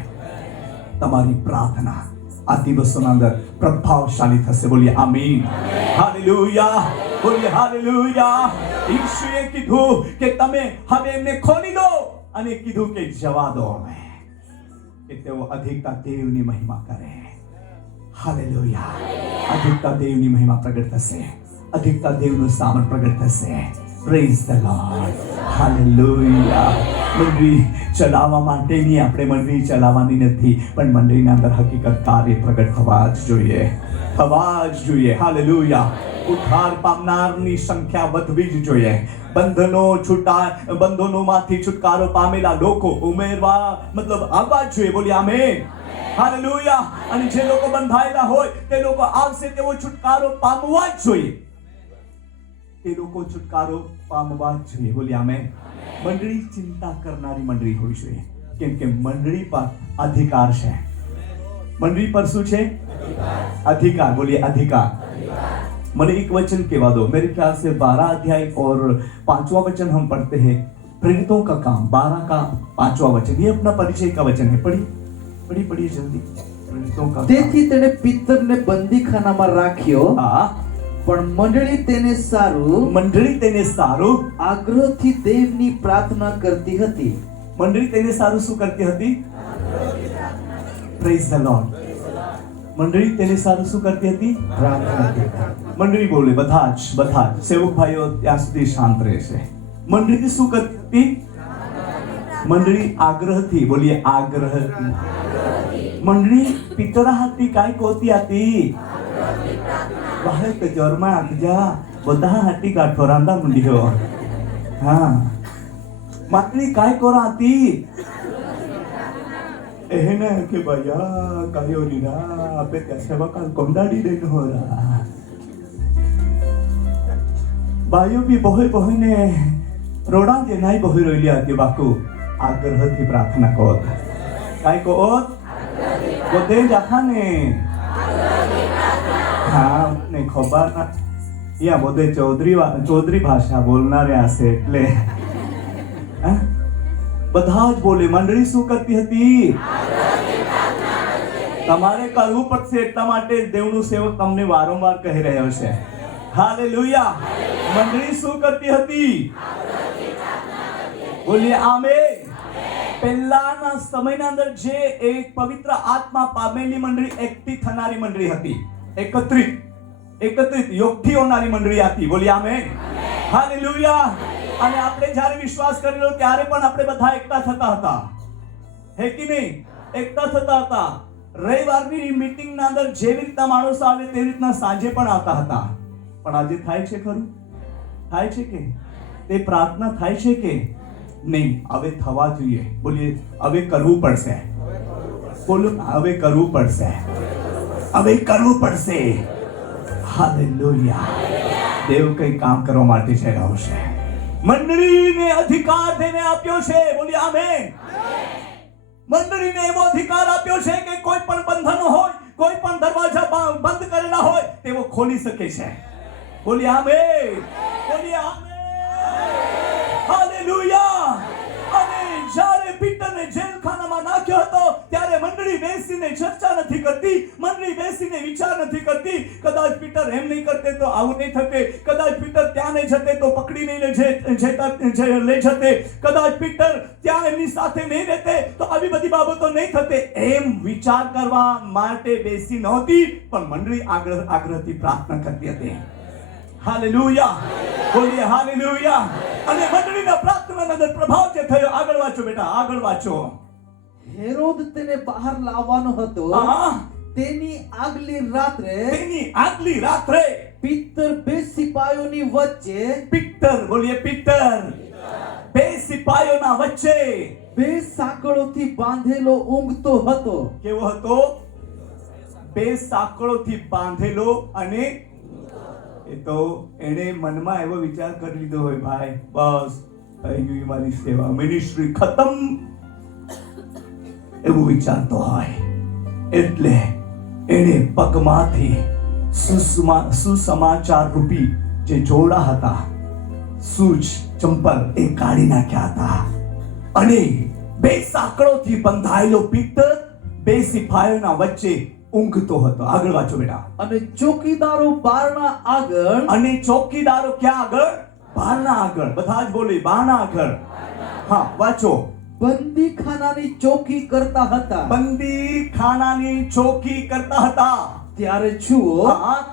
તમારી પ્રાર્થના આ દિવસોના અંદર પ્રભાવશાળી થશે. બોલીએ આમીન. હાલેલુયા. બોલીએ હાલેલુયા. ઈસુએ કીધું કે તમે હવે એમને ખોલી દો અને કીધું કે જવા દો અમે, કે તેઓ અધિકતા દેવની મહિમા કરે. હાલેલુયા. અધિકતા દેવની મહિમા પ્રગટ થશે. અધિકતા દેવનું સામર્થ્ય પ્રગટ થશે. Praise the Lord. હાલેલુયા. મંડળી ચલાવવા માટેની આપણે મંડળી ચલાવવાની નથી, પણ મંડળીના અંદર હકીકત કાર્ય પ્રગટ થવા જ જોઈએ. હાલેલુયા. ઉદ્ધાર પામનારની સંખ્યા વધવી જ જોઈએ. બંધનોમાંથી છુટકારો પામેલા લોકો આવવા જ જોઈએ. બોલી આમેન. હાલેલુયા. અને જે લોકો બંધાયેલા હોય તે લોકો આવશે, તેઓ છુટકારો પામવા જ જોઈએ. તે લોકો છુટકારો પામવા જ જોઈએ. બોલી આમેન. મંડળી ચિંતા કરનારી મંડળી હોવી જોઈએ, કેમ કે મંડળી પર અધિકાર છે. મંડળી પર શું છે? અધિકાર. બોલીએ અધિકાર. मैंने एक वचन केवा दो, मेरे ख्याल से 12 अध्याय और 5वां वचन हम पढ़ते हैं, प्रेरितों का काम 12 का 5वां वचन, ये अपना परिचय का वचन है। पढ़िए जल्दी। प्रेरितों का તેથી તેણે પિત્તરને બંદીખાનામાં રાખ્યો, પણ મંડળી તેને સારું મંડળી તેને સારું આગ્રહથી દેવની પ્રાર્થના કરતી હતી. મંડળી તેને સારું શું કરતી હતી? Praise the lord. મંડળી તેને સારું શું કરતી હતી? પ્રાર્થના કરતી. મંડળી બોલે બધા જ સેવક ભાઈઓ ત્યાં સુધી શાંત રહેશે. મંડળી શું કરતી? મંડળી આગ્રહથી, બોલીએ આગ્રહથી. મંડળી પિતરા હતી, કાંઈ કોતી હતી? બાળક જોરમાં આપજા બધા હાટી ગાંઠો રાંધા મંડીઓ. હા, મંડળી કાંઈ કોરા હતી? એને કે ભૈયા કાયો લીરા આપે ત્યાં સેવા કાલ કોંડાડી દેનો હોરા. બાયો બી બહોય ને રોડા જે નાઈ બહોય રોઈલી હતી બાકુ આગ્રહથી પ્રાર્થના કોત. કાંઈ કોત? બધે જાખા ને. હા, ને ખબર ના યા બધે ચૌધરી ભાષા બોલનારે હશે એટલે બધા જ બોલે. મંડળી શું કરતી હતી? તમારે કરવું પડશે, એટલા માટે દેવનું સેવક તમને વારંવાર કહી રહ્યો છે. હાલેલુયા. મંડળી શું કરતી હતી? બોલીએ આમેન. પહેલાના સમયના અંદર જે એક પવિત્ર આત્મા પામેલી મંડળી, એકઠી થનારી મંડળી હતી, એકત્રિત યોગથી હોનારી મંડળી હતી. બોલીએ આમેન. હાલેલુયા. અને આપણે જ્યારે વિશ્વાસ કરેલો ત્યારે પણ આપણે બધા એકતા થતા હતા, હે કે નહીં? એકતા થતા હતા. રવિવારની મીટિંગના અંદર જેવી રીતના માણસો આવે તેવી રીતના સાંજે પણ આવતા હતા. પણ આજે થાય છે ખરું? થાય છે કે તે પ્રાર્થના થાય છે કે નહીં? હવે થવા જોઈએ. બોલીએ હવે કરવું પડશે. બોલો હવે કરવું પડશે. હવે કરવું પડશે. હાલેલુયા. દેવ કઈ કામ કરવા માટે છે રહ્યો છે. મંડળીને અધિકાર તેને આપ્યો છે. બોલીએ આમેન. મંડળીને એવો અધિકાર આપ્યો છે કે કોઈ પણ બંધન હોય, કોઈ પણ દરવાજા બંધ કરેલા હોય તેઓ ખોલી શકે છે. બોલીએ આમેન. બોલીએ આમેન. હાલેલુયા. અને જ્યારે પીટરને જેલખાનામાં નાખ્યો હતો ત્યારે મંડળી બેસીને ચર્ચા નથી કરતી, મંડળી બેસીને વિચાર નથી કરતી. કદાચ પીટર એમ નહીં કરતે તો આવું નહીં થતે, કદાચ પીટર ત્યાં નહીં જતે તો પકડી નહીં લઈ જતે, કદાચ પીટર ત્યાં એમની સાથે નહીં રહેતે તો આવી બધી બાબતો નહીં થતે. એમ વિચાર કરવા માટે બેસી નહોતી, પણ મંડળી આગ્રહથી પ્રાર્થના કરતી હતી. હાલેલુયા. બોલીએ હાલેલુયા. અને મંડળીના પ્રાર્થનાના અંદર પ્રભાવ જે થયો, આગળ વાંચો બેટા, આગળ વાંચો. હેરોદ તેને બહાર લાવવાનો હતો. તેની આગલી રાત્રે પિત્તર બે સિપાહીઓની વચ્ચે, પિત્તર, બોલીએ પિત્તર, બે સિપાહીઓના વચ્ચે બે સાંકળોથી બાંધેલો ઊંઘતો હતો. કેવો હતો? બે સાંકળોથી બાંધેલો. અને એ તો એને મનમાં એવો વિચાર કરી લીધો હોય, ભાઈ બસ થઈ ગઈ મારી સેવા, મિનિસ્ટ્રી ખતમ, એવું વિચારતો હોય. એટલે એને પગમાંથી સુસમાચાર રૂપી જે જોડા હતા, સૂજ ચંપલ, એ કાઢી નાખ્યા હતા. અને બે સાંકળોથી બંધાયેલો પિત્તર બે સિપાહીઓના વચ્ચે ઊંઘતો હતો. આગળ વાંચો બેટા. અને ચોકીદારો બારણા આગળ. અને ચોકીદારો ક્યાં આગળ? બારણા આગળ. બધા જ બોલે બારણા આગળ. હા, વાંચો. બંદીખાનાની ચોકી કરતા હતા. બંદીખાનાની ચોકી કરતા હતા. ત્યારે જુઓ,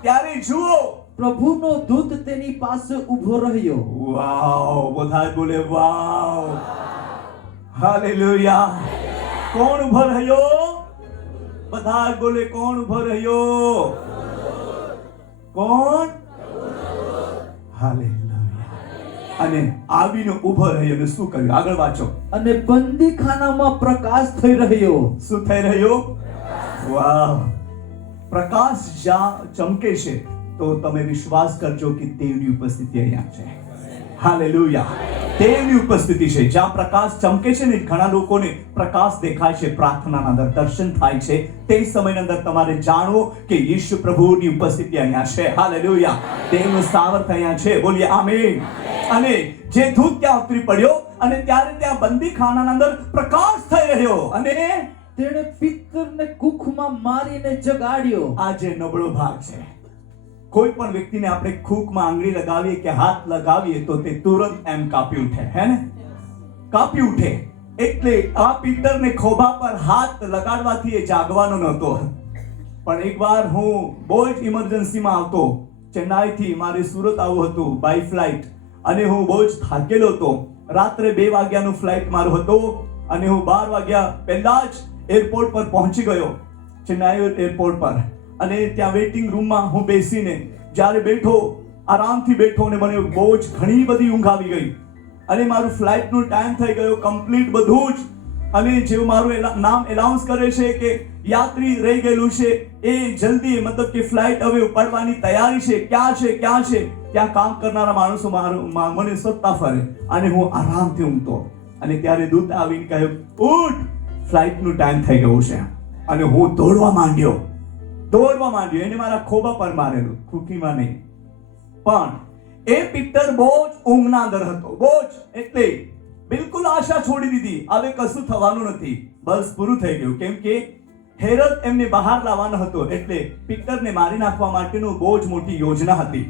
ત્યારે જુઓ, પ્રભુનો દૂત તેની પાસે ઊભો રહ્યો. વાવ. બધા જ બોલે વાવ. હાલેલુયા. કોણ ઊભો રહ્યો? બધા જ બોલે કોણ ઊભો રહ્યો? કોણ? હાલેલુયા. અને આવીને ઊભો રહ્યો અને શું કર્યું? આગળ વાંચો. અને બંદીખાનામાં પ્રકાશ થઈ રહ્યો. શું થઈ રહ્યો? વાવ. પ્રકાશ જ્યાં ચમકે છે તો તમે વિશ્વાસ કરજો કે દેવની ઉપસ્થિતિ અહીંયા છે. હાલેલુયા. દેવની ઉપસ્થિતિ છે, જ્યાં પ્રકાશ ચમકે છે ને, ઘણા લોકોને પ્રકાશ દેખાય છે, પ્રાર્થનાના અંદર દર્શન થાય છે, તે સમયની અંદર તમારે જાણવું કે ઈશુ પ્રભુની ઉપસ્થિતિ અહીંયા છે. હાલેલુયા. દેવનું સામર્થ્ય અહીંયા છે. બોલીએ આમીન. અને જે દૂત ત્યાં ઉતરી પડ્યો અને ત્યારે ત્યાં બંદીખાનાના અંદર પ્રકાશ થઈ રહ્યો અને તેણે પિત્તરને કુખમાં મારીને જગાડ્યો. આ જે નબળો ભાગ છે, કોઈ પણ વ્યક્તિને આપણે ખૂંકમાં આંગળી લગાવીએ કે હાથ લગાવીએ તો તે તુરંત એમ કાપી ઉઠે, હે ને? કાપી ઉઠે. એટલે આ પિત્તરને ખોભા પર હાથ લગાડવાથી એ જાગવાનો નહોતો. પણ એકવાર હું બહુ જ ઇમરજન્સીમાં આવતો, ચેન્નાઈથી મારે સુરત આવવું હતું બાય ફ્લાઇટ, અને હું બહુ જ થાકેલો હતો. રાત્રે 2 વાગ્યાનું ફ્લાઇટ મારો હતો અને હું 12 વાગ્યા પહેલા જ એરપોર્ટ પર પહોંચી ગયો, ચેન્નાઈ એરપોર્ટ પર. અને ત્યાં વેઇટિંગ રૂમમાં હું બેસીને જ્યારે બેઠો, આરામથી બેઠો, અને મને બહુ જ ઘણી બધી ઊંઘ આવી ગઈ અને મારું ફ્લાઇટનો ટાઈમ થઈ ગયો કમ્પ્લીટ બધું જ. અને જેવું મારું નામ એનાઉન્સ કરે છે કે યાત્રી રહી ગયેલું છે, એ જલ્દી, મતલબ કે ફ્લાઇટ હવે ઉપડવાની તૈયારી છે, ક્યાં છે ક્યાં છે, ત્યાં કામ કરનારા માણસો મને સત્તા ફરે અને હું આરામથી ઊંઘતો. અને ત્યારે દૂત આવીને કહ્યું, ઉઠ, ફ્લાઇટનું ટાઈમ થઈ ગયું છે. અને હું દોડવા માંડ્યો. એને મારા ખોબા પર મારેલું, ખુકીમાં નહીં. પણ એ પિત્તર બહુ જ ઊંઘના અંદર હતો, બહુ જ. એટલે બિલકુલ આશા છોડી દીધી, હવે કશું થવાનું નથી, બસ પૂરું થઈ ગયું. કેમ કે હેરોદ એમને બહાર લાવવાનો હતો, એટલે પિત્તરને મારી નાખવા માટેનું બહુ જ મોટી યોજના હતી.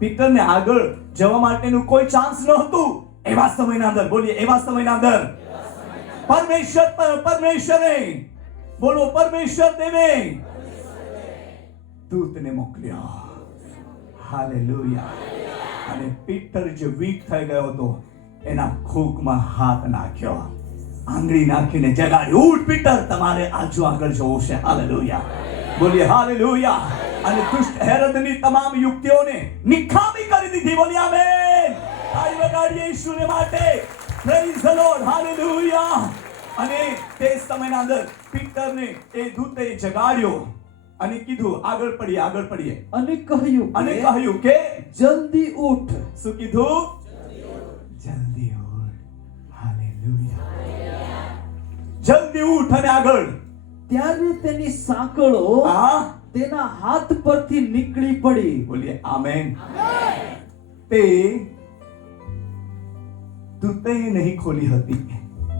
પિત્તરને આગળ જવા માટેનું કોઈ ચાન્સ ન હતું. એવા સમયના અંદર, બોલીએ એવા સમયના અંદર, પરમેશ્વરે, બોલો પરમેશ્વર દેવે દૂતને મોકલ્યો. હાલેલુયા. અને પિત્તર જે વીક થઈ ગયો હતો, એના ખોખમાં હાથ નાખ્યો, આંગળી નાખીને જગાડ્યો, ઉઠ પિત્તર, તમારે આજુ આગળ જવું છે. હાલેલુયા. બોલીએ હાલેલુયા. અને દુષ્ટ હેરોદની તમામ યુક્તિઓને નિખામી કરી દીધી. બોલીએ આમેન. તાળી વગાડીએ ઈશ્વરને માટે. Praise the Lord. હાલેલુયા. અને તે સમયના અંદર પિત્તરને એ દૂતે જગાડ્યો અને કીધું, આગળ પડીએ. અને કહ્યું કે જલ્દી ઉઠ. શું કીધું? જલ્દી ઉઠ. હાલેલુયા. જલ્દી ઉઠ અને આગળ. ત્યારે તેની સાંકળો તેના હાથ પરથી નીકળી પડી. બોલીએ આમેન. તે દૂતે નહીં ખોલી હતી,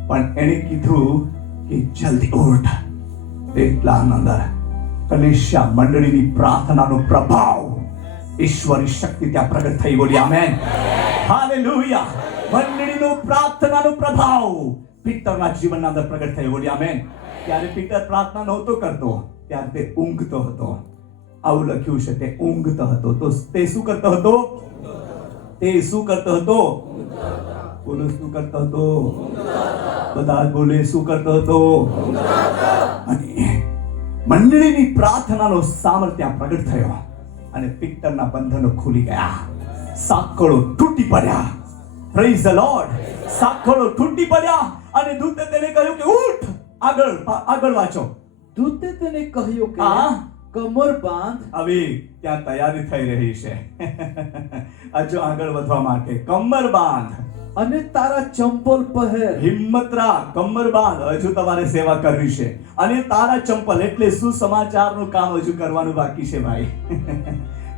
પણ એને કીધું કે જલ્દી ઉઠ. એટલા અંદર કલેશા મંડળીની પ્રાર્થનાનો પ્રભાવ, ઈશ્વરી શક્તિ ત્યાં પ્રગટ થઈ. બોલી આમેન. હાલેલુયા. મંડળીનો પ્રાર્થનાનો પ્રભાવ પિત્તરના જીવનના અંદર પ્રગટ થયો. બોલી આમેન. ત્યારે પિત્તર પ્રાર્થના નહોતો કરતો, ત્યારે તે ઊંઘતો હતો. આવું લખ્યું છે, તે ઊંઘતો હતો. તો તે શું કરતો હતો? તે શું કરતો હતો? બોલો, શું કરતો હતો? બધા બોલે, શું કરતો હતો? અને મંડળીની પ્રાર્થનાનો સામર્થ્ય પ્રગટ થયો અને પિત્તરના બંધનો ખુલી ગયા, સાંકળો તૂટી પડ્યા. Praise the lord. સાંકળો તૂટી પડ્યા અને દૂતે તેને કહ્યું કે ઉઠ, આગળ વાંચો. દૂતે તેને કહ્યું કે કમર બાંધ. હવે ત્યાં તૈયારી થઈ રહી છે હજુ આગળ વધવા માટે. કમર બાંધ અને તારા ચંપલ પહેર. હિંમત રાખ, કમર બાંધ. હજુ તમારે સેવા કરવી છે. અને તારા ચંપલ એટલે સુસમાચારનું કામ હજુ કરવાનું બાકી છે ભાઈ.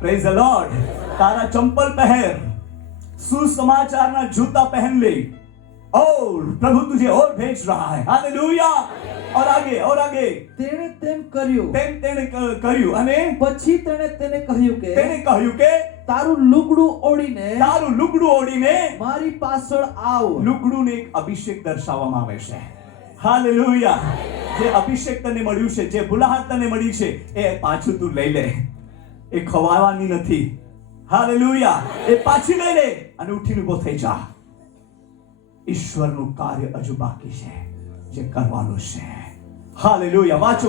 Praise the lord. તારા ચંપલ પહેર, सुसमाचार जूता पहन ले और प्रभु तुझे और भेज रहा है. हालेलुया. और आगे તેણે તેમ કર્યું. અને પછી તેને કહ્યું કે તારું લુગડું ઓઢીને મારી પાછળ આવ. લુગડું ને એક અભિષેક દર્શાવવામાં આવે છે. હાલેલુયા. જે અભિષેક તને મળ્યું છે, જે ભુલાહટ તને મળી છે, એ પાછું તું લઈ લે. એ ખવાવાની નથી. હાલેલુયા. એ પાછી લઈ લે અને ઉઠીને ઊભો થઈ જા. ઈશ્વરનું કાર્ય હજુ બાકી છે જે કરવાનું છે. હાલેલુયા. વાંચો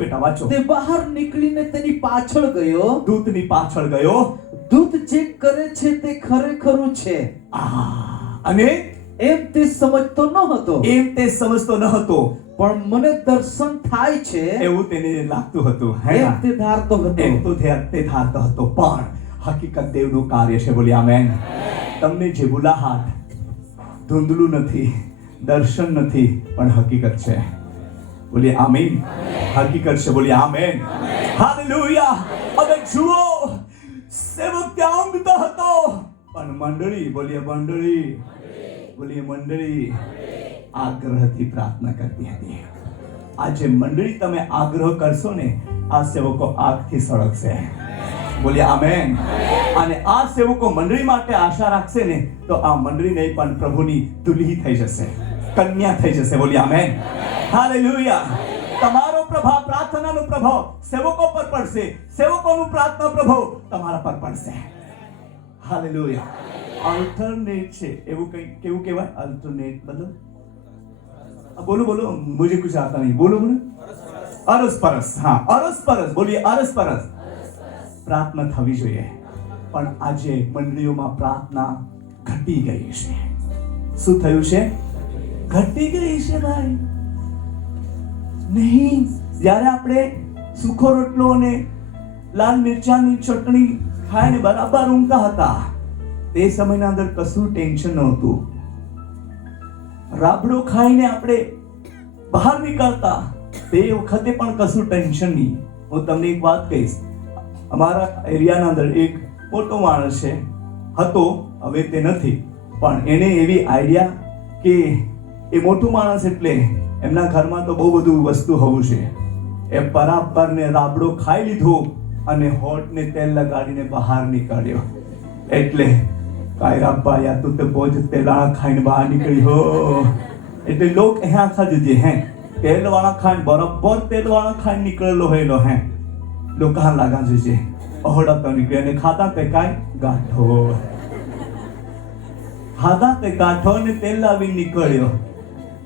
બેટા વાંચો. તે બહાર નીકળીને તેની પાછળ ગયો. દૂતની પાછળ ગયો. દૂત જે કરે છે તે ખરેખરું છે અને એમ તે સમજતો ન હતો. પણ મને દર્શન થાય છે એવું તેને લાગતું હતું. એમ તે ધારતો હતો. પણ હકીકત દેવનું કાર્ય છે. બોલી આમેન. તમને જે બુલાહાટ ધૂંધળું નથી, દર્શન નથી, પણ હકીકત છે. બોલીએ આમીન. હકીકત છે. બોલીએ આમીન. હાલેલુયા. હવે જુઓ, સેવક ત્યાં ઊંઘતો હતો, પણ મંડળી, બોલીએ મંડળી, બોલીએ મંડળી આગ્રહથી પ્રાર્થના કરતી હતી. આજે મંડળી તમે આગ્રહ કરશો ને, આ સેવકો આગથી સળગશે. બોલીએ આમેન. અને આ સેવકો મંડળી માટે આશા રાખશે ને, તો આ મંડળી નહીં પણ પ્રભુની દુલ્હી થઈ જશે, કન્યા થઈ જશે. બોલીએ આમેન. હાલેલુયા. તમારો પ્રભાવ, પ્રાર્થનાનો પ્રભાવ સેવકો પર પડશે, સેવકોનું પ્રાર્થના પ્રભાવ તમારા પર પડશે. હાલેલુયા. અલ્ટરનેટ છે એવું કઈ કેવું કહેવાય? અલ્ટરનેટ મતલબ બોલો બોલો, મુझे कुछ आता नहीं. बोलो बोलो. અરસ પરસ. હા, અરસ પરસ. બોલીએ અરસ પરસ. પ્રાર્થના થવી જોઈએ, પણ આજે મંડળીઓમાં પ્રાર્થના ઘટી ગઈ છે. શું થયું છે? ઘટી ગઈ છે ભાઈ. નહીં, જ્યારે આપણે સુખો રોટલો અને લાલ મિરચાની ચટણી ખાઈને બરાબર ઊંઘતા હતા, તે સમયના અંદર કશું ટેન્શન નહોતું. રાબડો ખાઈને આપણે બહાર નીકળતા, તે વખતે પણ કશું ટેન્શન નહીં. હું તમને એક વાત કહીશ. અમારા એરિયાના અંદર એક મોટો માણસ છે, હતો, હવે તે નથી, પણ એને એવી આઈડિયા કે એ મોટું માણસ એટલે એમના ઘરમાં તો બહુ બધું વસ્તુ હોવું છે. એ બરાબર ને રાબડો ખાઈ લીધો અને હોઠને તેલ લગાડીને બહાર નીકળ્યો. એટલે કાયરાબા યા તું તો બોજ તેલાણા ખાઈને બહાર નીકળી હો. એટલે લોક અહીંયા આખા દીધી હે તેલવાળા ખાઈને બરાબર તેલવાળા ખાઈને નીકળેલો હોયલો હે. લોકો હા લાગા છે ઓહડા તો નીકળે અને ખાતા તે કાંઈ ગાંઠો, ખાધા તે ગાંઠો ને તેલ લાવી નીકળ્યો.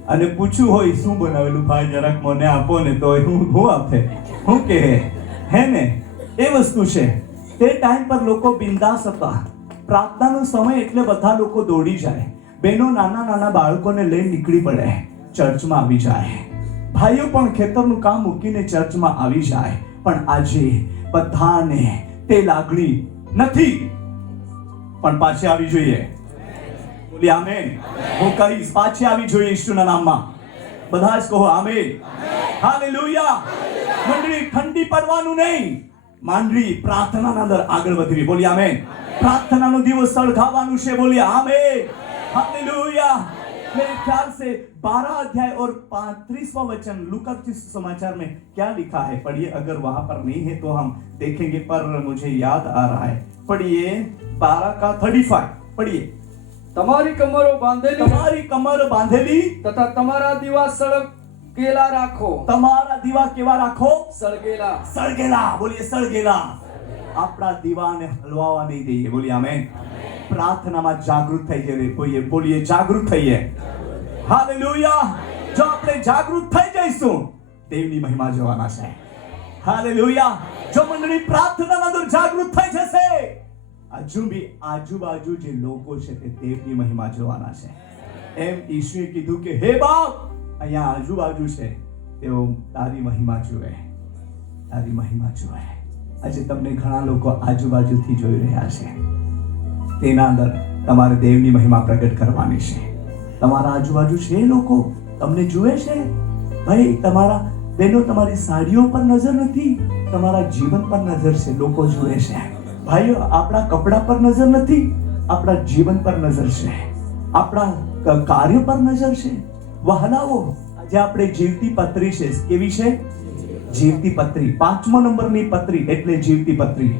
અને પૂછ્યું હોય શું બનાવેલું ભાઈ જરાક મને આપો ને, તો હું આપે હું કે હે ને. એ વસ્તુ છે. તે ટાઈમ પર લોકો બિંદાસ હતા. પ્રાર્થનાનો સમય એટલે બધા લોકો દોડી જાય. બહેનો નાના નાના બાળકોને લઈને નીકળી પડે, ચર્ચમાં આવી જાય. ભાઈઓ પણ ખેતરનું કામ મૂકીને ચર્ચમાં આવી જાય. પણ આજે બધાને તે લાગણી નથી, પણ પાછી આવી જોઈએ. બોલી આમેન. હું કહીશ પાછી આવી જોઈએ ઈશ્વરના નામમાં. બધા જ કહો આમેન. હાલેલુયા. મંડળી ઠંડી પડવાનું નહીં, માંડળી પ્રાર્થનાના અંદર આગળ વધવી. બોલી આમેન. प्रार्थना दिवस सળગાવવાનું છે. बोलिए आमीन. हालेलुया. मेरे ख्याल से 12 अध्याय और 35वां वचन लूका के समाचार में क्या लिखा है, पढ़िए. अगर वहां पर नहीं है तो हम देखेंगे, पर मुझे याद आ रहा है. पढ़िए 12 का 35. पढ़िए. તમારી કમરો બાંધેલી, તમારી કમર બાંધેલી તથા તમારા દીવા સળગેલા રાખો. તમારા દીવા કેવા રાખો? સળગેલા. સળગેલા. બોલીએ સળગેલા. આપણા દીવાને હલવાવા નહીં દઈએ. બોલીએ આમેન. પ્રાર્થનામાં જાગૃત થઈ જઈએ. બોલીએ જાગૃત થઈએ. હાલેલુયા. જો આપણે જાગૃત થઈ જઈશું, દેવની મહિમા જોવાના છે. હાલેલુયા. જો મંડળી પ્રાર્થનામાં અંદર જાગૃત થઈ જશે, આજુબાજુ જે લોકો છે તે દેવની મહિમા જોવાના છે. એમ ઈશ્વરે કીધું કે હે બાપ, અહીંયા આજુબાજુ છે તેઓ તારી મહિમા જુએ, તારી મહિમા જુએ. આજે તમને ઘણા લોકો આજુબાજુથી જોઈ રહ્યા છે. તેના અંદર તમારે દેવની મહિમા પ્રગટ કરવાની છે. તમારા આજુબાજુ છે લોકો તમને જુએ છે. ભાઈ તમારા બહેનો, તમારી સાડીઓ પર નજર નથી, તમારા જીવન પર નજર છે. લોકો જુએ છે. ભાઈઓ, આપણા કપડા પર નજર નથી, આપણા જીવન પર નજર છે. આપણા કાર્ય પર નજર છે. વહાલાઓ, આજે આપણે જીવતી પત્રી છે. કેવી છે? જીવતી પત્રી. 5મા નંબરની પત્રી એટલે જીવતી પત્રી.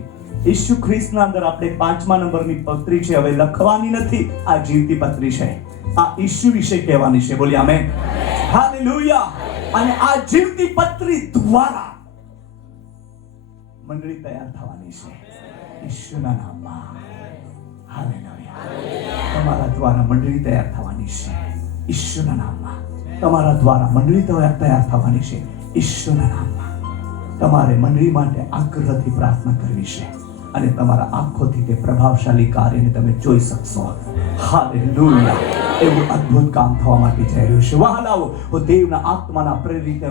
ઈસુ ખ્રિસ્તના અંદર આપણે 5મા નંબરની પત્રી છે. હવે લખવાની નથી, આ જીવતી પત્રી છે. આ ઈસુ વિશે કહેવાની છે. બોલી આમેન. હાલેલુયા. અને આ જીવતી પત્રી દ્વારા મંડળી તૈયાર થવાની છે ઈશ્વરના નામમાં. હાલેલુયા. તમારા દ્વારા મંડળી તૈયાર થવાની છે ઈશ્વરના નામમાં. તમારા દ્વારા મંડળી તૈયાર થવાની છે ઈશ્વરના નામમાં. તમારે મંડળી માટે આગ્રહથી પ્રાર્થના કરવી છે અને તમારા આંખોથી તે પ્રભાવશાળી કાર્યને તમે જોઈ શકશો. હાલેલુયા. એવું અદ્ભુત કામ થવા માટે જઈ રહ્યું છે. વહાલાઓ, હું દેવના આત્માના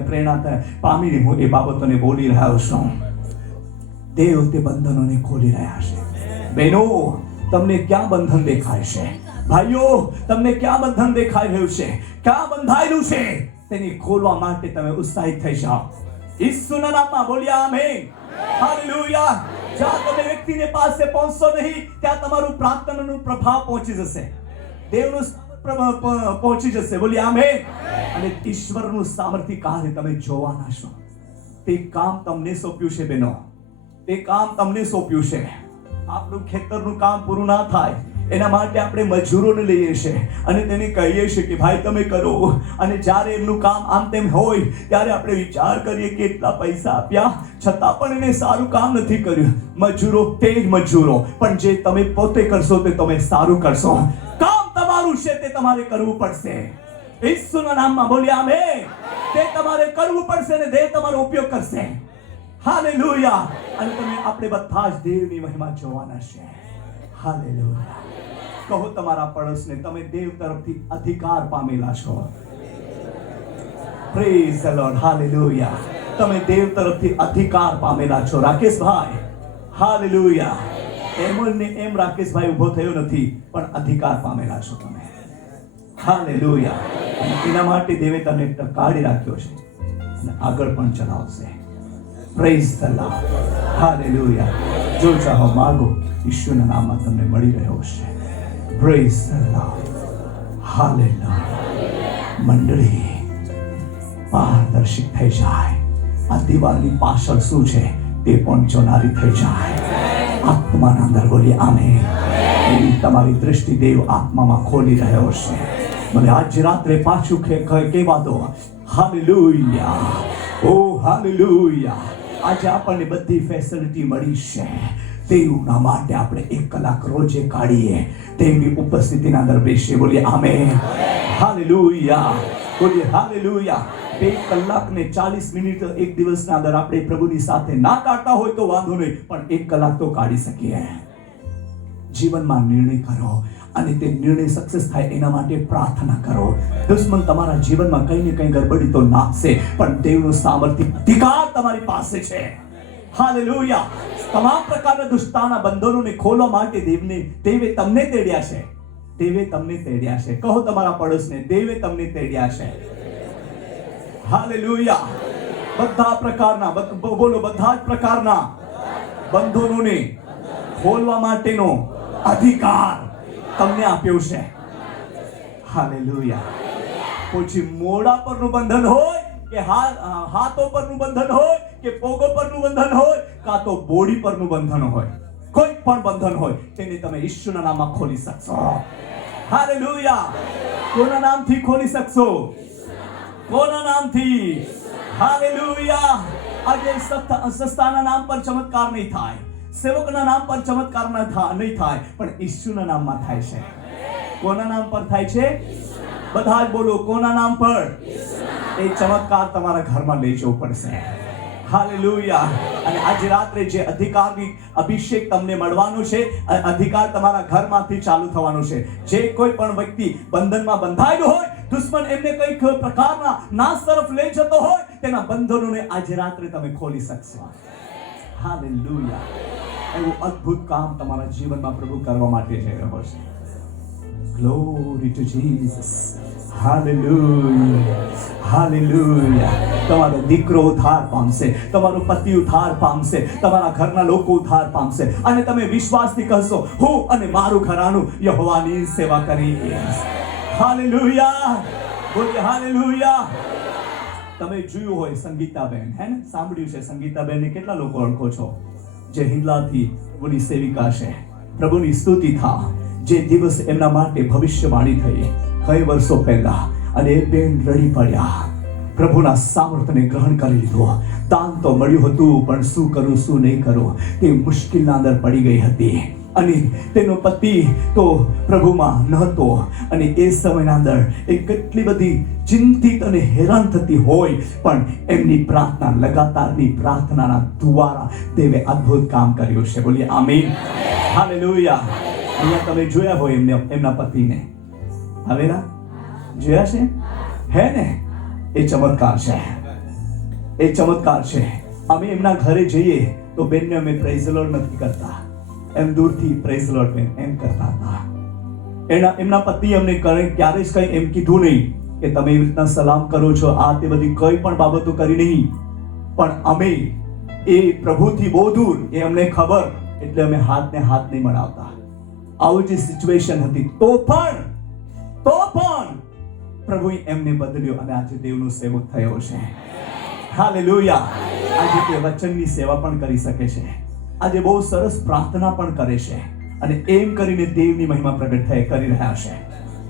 પ્રેરણા પામીને હું એ બાબતોને બોલી રહ્યો છું. દેવ તે બંધનોને ખોલી રહ્યા છે. બહેનો, તમને ક્યાં બંધન દેખાય છે? ભાઈઓ, તમને ક્યાં બંધન દેખાઈ રહ્યું છે? ક્યાં બંધાયેલું છે? તેની ખોલવા માટે તમે ઉત્સાહિત થઈ જાઓ. ઈસુના નામમાં બોલ્યા આમેન. હાલેલુયા. જ્યાં તમે વ્યક્તિને પાસે પહોંચશો નહીં, ત્યાં તમારું પ્રાર્થનાનું પ્રભાવ પહોંચી જશે. દેવનું પહોંચી જશે. બોલ્યા આમેન. અને ઈશ્વરનું સામર્થ્ય કાર્ય તમે જોવાના છો. તે કામ તમને સોંપ્યું છે બહેનો. તે કામ તમને સોંપ્યું છે. આપણું ખેતરનું કામ પૂરું ના થાય એના માટે આપણે મજૂરોને લઈએ છીએ અને તેને કહીએ છીએ કે ભાઈ તમે કરો. અને જ્યારે એમનું કામ આમ તેમ હોય ત્યારે આપણે વિચાર કરીએ કે એટલા પૈસા આપ્યા છતાં પણ એને સારું કામ નથી કર્યું. મજૂરો તે જ મજૂરો, પણ જે તમે પોતે કરશો તે તમે સારું કરશો. કામ તમારું છે તે તમારે કરવું પડશે. ઈસુના નામમાં બોલ્યા આમેન. તે તમારે કરવું પડશે ને દેવ તમારો ઉપયોગ કરશે. હાલેલુયા. અને તમે આપણે બધા જ દેવની મહિમા જોવાના છે. હાલેલુયા. કહો તમારા પડોશને તમે દેવ તરફથી અધિકાર પામેલા છો. Praise the Lord. હાલેલુયા. તમે દેવ તરફથી અધિકાર પામેલા છો. રાકેશભાઈ, હાલેલુયા. એમ ને એમ રાકેશભાઈ ઊભો થયો નથી, પણ અધિકાર પામેલા છો તમે. હાલેલુયા. એના માટે દેવે તમને ટકાવી રાખ્યો છે અને આગળ પણ ચલાવશે. Praise the Lord. હાલેલુયા. જો ચાહો માગો, ઈશ્વરના નામમાં તમને મળી રહ્યો છે. Praise the Lord. હાલેલુયા. મંડળી પારદર્શિત થઈ જાય. આ દિવાલની પાછળ શું છે તે પણ જોનારી થઈ જાય. આત્માના અંદર બોલી આમેન. એવી તમારી દૃષ્ટિ દેવ આત્મામાં ખોલી રહ્યો છે. મને આજ રાત્રે પાછું કહેવા દો. હાલેલુયા. ઓ હાલેલુયા. આજે આપણને બધી ફેસિલિટી મળી છે. દેવના માટે આપણે 1 કલાક રોજે કાઢીએ, તેમની ઉપસ્થિતિના અંદર બેસીએ. બોલીએ આમેન. હાલેલુયા. બોલીએ હાલેલુયા. 2 કલાક ને 40 મિનિટ એક દિવસના અંદર આપણે પ્રભુની સાથે ના કાઢતા હોય તો વાંધો નહીં, પણ 1 કલાક તો કાઢી શકીએ. જીવનમાં નિર્ણય કરો અને તે નિર્ણય સક્સેસ થાય એના માટે પ્રાર્થના કરો. દુશ્મન તમારા જીવનમાં કંઈ ને કંઈ ગડબડી તો નાખશે, પણ દેવનું સામર્થ્ય અધિકાર તમારી પાસે છે. હાલેલુયા. તમામ પ્રકારના દુષ્ટતાના બંધનોને ખોલવા માટે દેવે તમને તેડ્યા છે. દેવે તમને તેડ્યા છે. કહો તમારા પડોશને, દેવે તમને તેડ્યા છે. હાલેલુયા. બધા પ્રકારના બોલો, બધા જ પ્રકારના બંધનોને ખોલવા માટેનો અધિકાર તમને આપ્યો છે. હાલેલુયા. પછી મોઢા પરનું બંધન હોય કે હાથો પરનું બંધન હોય કે પોગો પરનું બંધન હોય કાં તો બોડી પરનું બંધન હોય, કોઈ પણ બંધન હોય તેને તમે ઈશ્વરના નામમાં ખોલી શકશો. હાલેલુયા. કોના નામથી ખોલી શકશો? કોના નામથી? હાલેલુયા. આજે સસ્તાના નામ પર ચમત્કાર નહીં થાય, સેવકના નામ પર ચમત્કાર નહીં થાય, પણ ઈશ્વરના નામમાં થાય છે. કોના નામ પર થાય છે? બધા જ બોલો, કોના નામ પર? એ ચમત્કાર તમારા ઘરમાં લઈ જવું પડશે. હાલેલુયા. અને આજે રાત્રે જે અધિકારની અભિષેક તમને મળવાનો છે, અધિકાર તમારા ઘરમાંથી ચાલુ થવાનો છે. જે કોઈ પણ વ્યક્તિ બંધનમાં બંધાયેલો હોય, દુશ્મન એમને કંઈક પ્રકારના નાશ તરફ લઈ જતો હોય, તેના બંધનોને આજે રાત્રે તમે ખોલી શકશો. હાલેલુયા. એવું અદ્ભુત કામ તમારા જીવનમાં પ્રભુ કરવા માટે જઈ રહ્યો છે. Glory to Jesus. Hallelujah. Hallelujah. તમારો દીકરો ઉદ્ધાર પામશે, તમારો પતિ ઉદ્ધાર પામશે, તમારા ઘરના લોકો ઉદ્ધાર પામશે, અને તમે વિશ્વાસથી કહેશો, હું અને મારું ઘરાનું યહોવાની સેવા કરીશ. હાલેલુયા. બોલીએ હાલેલુયા. તમે જોયું હોય સંગીતાબેન, હે ને, સાંભળ્યું છે સંગીતાબેનને કેટલા લોકો ઓળખો છો? જે હિંગલાથી પ્રભુની સેવિકા છે. પ્રભુની સ્તુતિ થા. જે દિવસ એમના માટે ભવિષ્યવાણી થઈ કઈ વર્ષો પહેલા, અને એ બેન રડી પડ્યા, પ્રભુના સામર્થ્યને ગ્રહણ કરી લીધું. દાન તો મળ્યું હતું, પણ શું કરું શું નહીં કરું તે મુશ્કેલના અંદર પડી ગઈ હતી. અને તેનો પતિ તો પ્રભુમાં નહોતો, અને એ સમયના અંદર એ કેટલી બધી ચિંતિત અને હેરાન થતી હોય, પણ એમની પ્રાર્થના, લગાતારની પ્રાર્થનાના દ્વારા દેવે અદ્ભુત કામ કર્યું છે. બોલીએ આમીન. હાલેલુયા. અહીંયા તમે જોયા હોય એમના પતિને, હવેના જોયા છે, હે ને? એ ચમત્કાર છે. એ ચમત્કાર છે. અમે એમના ઘરે જઈએ તો બેનને અમે પ્રેઝ ધ લોર્ડ નથી કરતા, એમ દૂરથી પ્રેઝ લોર્ડ બેન એમ કરતા હતા. એમના પતિ એમને ક્યારે જ કઈ એમ કીધું નહીં કે તમે એવી રીતના સલામ કરો છો, આ તે બધી કઈ પણ બાબતો કરી નહીં. પણ અમે એ પ્રભુથી બહુ દૂર, એ અમને ખબર, એટલે અમે હાથને હાથ નહીં મળાવતા. આવું જે સિચ્યુએશન હતી તો પણ પ્રભુએ એમને બદલ્યો અને આજે દેવનો સેવક થયો છે. હાલેલુયા. આજે તે વચનની સેવા પણ કરી શકે છે. આજે બહુ સરસ પ્રાર્થના પણ કરે છે અને એમ કરીને દેવની મહિમા પ્રગટ કરી રહ્યા છે.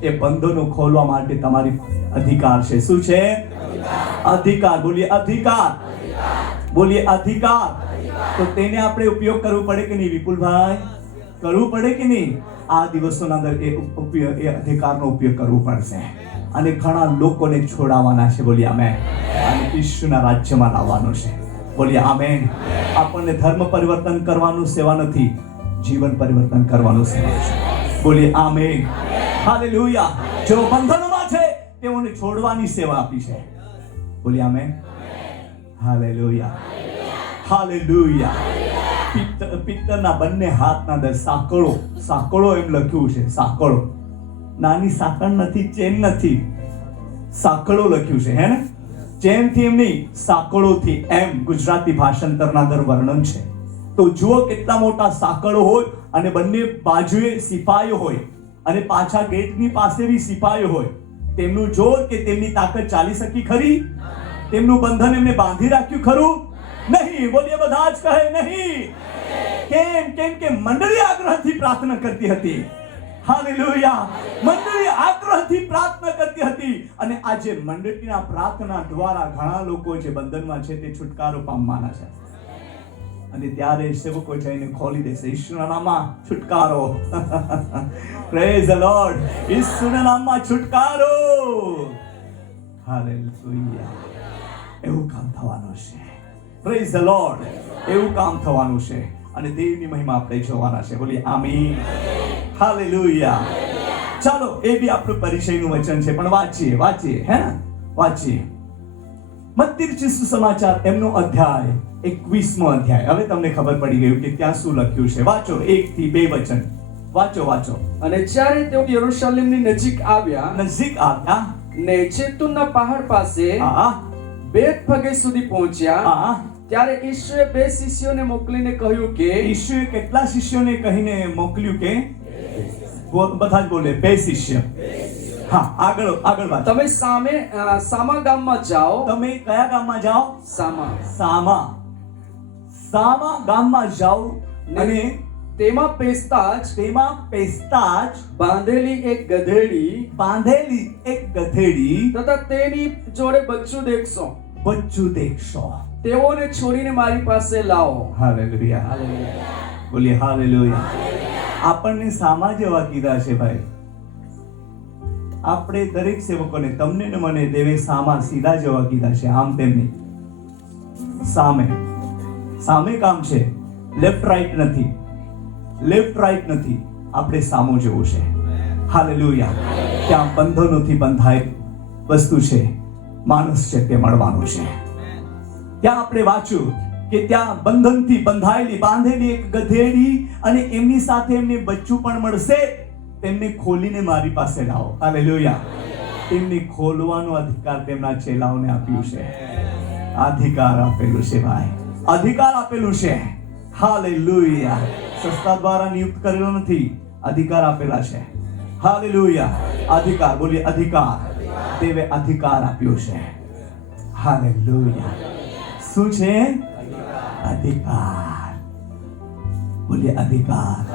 એ બંધનો ખોલવા માટે તમારી અધિકાર છે. શું છે? અધિકાર. બોલીએ અધિકાર. બોલીએ અધિકાર. તો તેને આપણે ઉપયોગ કરવો પડે કે નહીં વિપુલભાઈ? કરવું પડે કે નહીં? આ દિવસોના અંદર એ અધિકારનો ઉપયોગ કરવો પડશે અને ઘણા લોકોને છોડાવવાના છે. બોલીએ આમેન. અને ઈશ્વરના રાજ્યમાં લાવવાનું છે. બોલીએ આમેન. આપણને ધર્મ પરિવર્તન કરવાનું સેવા નથી, જીવન પરિવર્તન કરવાનું સેવા છે. બોલીએ આમેન. હાલેલુયા. જો બંધનોમાં છે તેઓને છોડવાની સેવા આપી છે. બોલીએ આમેન. હાલેલુયા. હાલેલુયા. પિત્તરના બંને હાથના અંદર સાંકળો એમ લખ્યું છે. સાંકળો, નાની સાંકળ નથી, ચેન નથી, સાંકળો લખ્યું છે. હે ને? ચેનથી એમ નહીં, સાંકળોથી, એમ ગુજરાતી ભાષાંતરના અંદર વર્ણન છે. તો જુઓ કેટલા મોટા સાંકળો હોય અને બંને બાજુએ સિપાહીઓ હોય અને પાછા ગેટની પાસે બી સિપાહીઓ હોય. તેમનું જોર કે તેમની તાકાત ચાલી શકી ખરી? તેમનું બંધન એમને બાંધી રાખ્યું ખરું? નહીં. બોલીએ બધા જ કહે નહીં. કેમ કે મંડળી આગ્રહથી પ્રાર્થના કરતી હતી. હાલેલુયા. મંડળી આગ્રહથી પ્રાર્થના કરતી હતી અને આજે મંડળીના પ્રાર્થના દ્વારા ઘણા લોકો જે બંધનમાં છે તે છુટકારો પામવાના છે. અને ત્યારે સેવકો જઈને ખોલી દેશે. ઈશ્વરના નામમાં છુટકારો. Praise the lord. ઈશ્વરના નામમાં છુટકારો. હાલેલુયા. એવું કામ થવાનું છે. Praise the lord. એવું કામ થવાનું છે અને દેવની મહિમા આપણે જોવાના છે. બોલીએ આમીન. હાલેલુયા. ચાલો, એ બી આપણું પરિચયનું વચન છે, પણ વાંચીએ. હે, વાંચીએ મત્તી રચિત સુસમાચાર એમનો અધ્યાય 21મો અધ્યાય. હવે તમને ખબર પડી ગયું કે ત્યાં શું લખ્યું છે. વાંચો 1 થી 2 વચન. વાંચો. અને જ્યારે તેઓ યરૂશલેમની નજીક આવ્યા ને જૈતુનના પહાડ પાસે બેથફગે સુધી પહોંચ્યા, ત્યારે ઈશ્વરે 2 શિષ્યોને મોકલીને કહ્યું કે ઈશ્વરે કેટલા શિષ્યોને કહીને મોકલ્યું કે બધા જ બોલે 2 શિષ્ય. હા, આગળ વાત. તમે સામા ગામમાં જાઓ. તમે કયા ગામમાં જાઓ? સામા ગામમાં જાઓ અને તેમાં પેસતા જ બાંધેલી એક ગધેડી તથા તેની જોડે બચ્ચું દેખશો. તેઓને છોડીને મારી પાસે લાવો. હાલેલુયા. બોલીએ હાલેલુયા. આપણને સામા જેવા કીધા છે ભાઈ. આપણે દરેક સેવકોને, તમને ને મને દેવે સામા સીધા જેવા કીધા છે. આમ તેમ નહીં. સામે કામ છે, લેફ્ટ રાઈટ નથી. આપણે સામો જેવું છે. હાલેલુયા. ત્યાં બંધનોથી બંધાય વસ્તુ છે, માણસ છે તે મળવાનું છે. ત્યાં આપણે વાંચ્યું કે ત્યાં બંધનથી બાંધેલી એક ગધેડી અને એમની સાથે એમને બચ્ચું પણ મળશે. તેમને ખોલીને મારી પાસે લાવો. હાલેલુયા. તેમને ખોલવાનો અધિકાર તેમના ચેલાઓને આપ્યું છે. અધિકાર આપેલું છે ભાઈ. અધિકાર આપેલું છે. હાલેલુયા. સંસ્થા દ્વારા નિયુક્ત કરેલો નથી, અધિકાર આપેલા છે. હાલેલુયા. અધિકાર. બોલીએ અધિકાર. દેવે અધિકાર આપ્યો છે. હાલેલુયા. શું છે? અધિકાર. બોલીએ અધિકાર.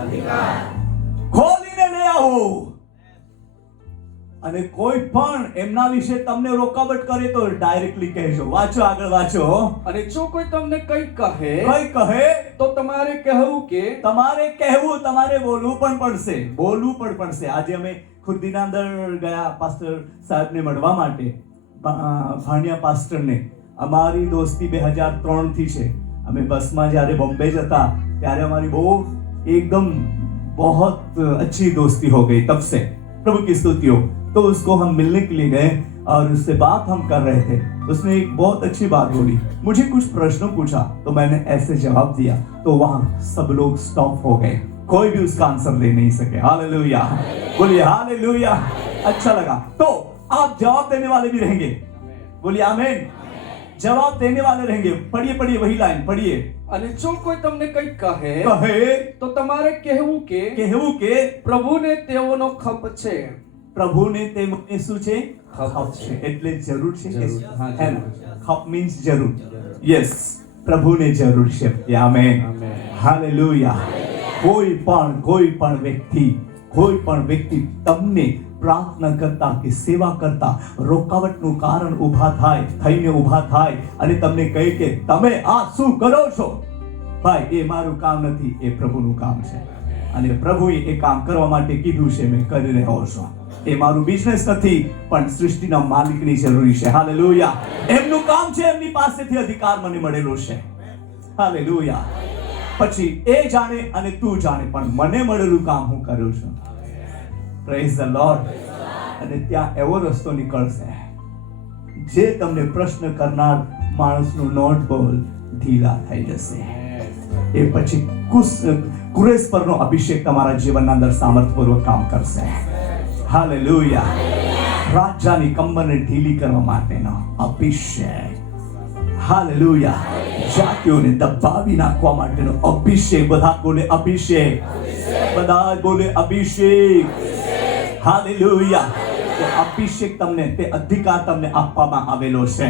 ખોલીને લઈ આવો. અને કોઈ પણ એમના વિશે તમને રોકાવટ કરે તો ડાયરેક્ટલી કહેજો. વાંચો, આગળ વાંચો. અને જો કોઈ તમને કંઈ કહે તો તમારે બોલવું પણ પડશે. આજે અમે ખુરદીના અંદર ગયા પાસ્ટર સાહેબને મળવા માટે, ભાણિયા પાસ્ટરને. અમારી દોસ્તી 2003 થી છે. અમે બસમાં જ્યારે બોમ્બે જતા ત્યારે અમારી बहुत अच्छी दोस्ती हो गई. तब से प्रभु की स्तुति हो. तो उसको हम मिलने के लिए गए और उससे बात हम कर रहे थे. उसने एक बहुत अच्छी बात बोली. मुझे कुछ प्रश्नों पूछा तो मैंने ऐसे जवाब दिया तो वहां सब लोग स्टॉप हो गए. कोई भी उसका आंसर ले नहीं सके। हालेलुया, बोलिए हालेलुया। अच्छा लगा। तो आप जवाब देने वाले भी रहेंगे, बोलिए आमीन। जवाब देने वाले रहेंगे। पढ़िए पढ़िए वही लाइन पढ़िए। અને જો કોઈ તમને કંઈક કહે કહે તો તમારે કહેવું કે કહેવું કે પ્રભુને તેઓનો ખપ છે. પ્રભુને તે શું છે? ખપ છે એટલે જરૂર છે કે જરૂર. હા, હે ને? જરૂર. ખપ મીન્સ જરૂર. યસ, પ્રભુને જરૂર છે. Amen, amen. હાલેલુયા. કોઈ પણ વ્યક્તિ તમને પ્રાર્થના કરતા કે સેવા કરતા રોકાવટનું કારણ થઈને ઊભા થાય અને તમને કહે કે તમે આ શું કરો છો, ભાઈ એ મારું કામ નથી, એ પ્રભુનું કામ છે. અને પ્રભુએ એ કામ કરવા માટે કીધું છે, મેં કરી રહ્યો છું. એ મારું બિઝનેસ નથી, પણ સૃષ્ટિના માલિકની જરૂરી છે. હાલેલુયા. એમનું કામ છે, એમની પાસેથી અધિકાર મને મળેલો છે. હાલેલુયા. પછી એ જાણે અને તું જાણે, પણ મને મળેલું કામ હું કરું છું. Praise the lord. અને ત્યાં એવો રસ્તો નીકળશે જે તમને પ્રશ્ન કરનાર માણસનું નોટ બોલ ઢીલા થઈ જશે. એ પછી કુરેશ પરનો અભિષેક તમારા જીવનના અંદર સામર્થ્યપૂર્વક કામ કરશે. હાલેલુયા. રાજાની કમરને ઢીલી કરવા માટેનો અભિષેક. હાલેલુયા. જાતિઓને દબાવી નાખવા માટેનો અભિષેક. બધા બોલે અભિષેક. બધા બોલે અભિષેક. હાલેલુયા. તે અભિષેક તમને, તે અધિકાર તમને આપવામાં આવેલો છે.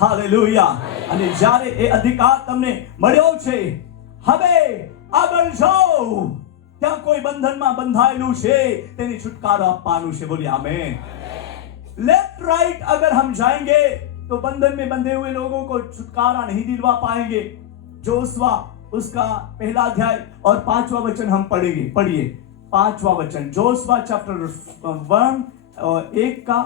હાલેલુયા. અને જ્યારે એ અધિકાર તમને મળ્યો છે, હવે આગળ જાઓ. ત્યાં કોઈ બંધનમાં બંધાયેલું છે, તેની છુટકારો આપવાનું છે. बोलिए आमीन. लेफ्ट राइट अगर हम जाएंगे तो बंधन में बंधे हुए लोगों को छुटकारा नहीं दिलवा पाएंगे. जोशुआ उसका पहला अध्याय और 5वां वचन हम पढ़ेंगे. पढ़िए 5वां वचन, जोशुआ चैप्टर 1 और 1 का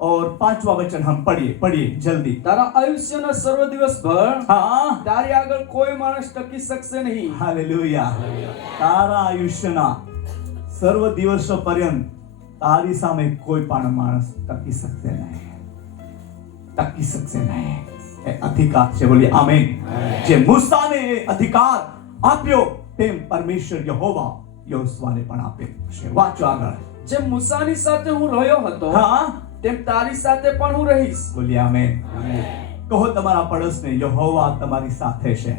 और 5वां वचन हम पढ़िए जल्दी. તારા આયુષ્યના સર્વ દિવસભર हाँ, તારી આગળ કોઈ માણસ ટકી શકશે નહીં. હાલેલુયા. તારા આયુષ્યના સર્વ દિવસો પર્યંત તારી સામે કોઈ પણ માણસ ટકી શકશે નહીં. એ અધિકાર છે. બોલીએ આમીન. જે મૂસાને એ અધિકાર આપ્યો, તેમ પરમેશ્વર યહોવા યોશુઆને પણ આપ્યો છે. વાંચો આગળ. જેમ મૂસાની સાથે હું રહ્યો હતો, હા, તેમ તારી સાથે પણ હું રહીશ. બોલીએ આમીન. કહો તમારા પડોશને, યહોવા તમારી સાથે છે.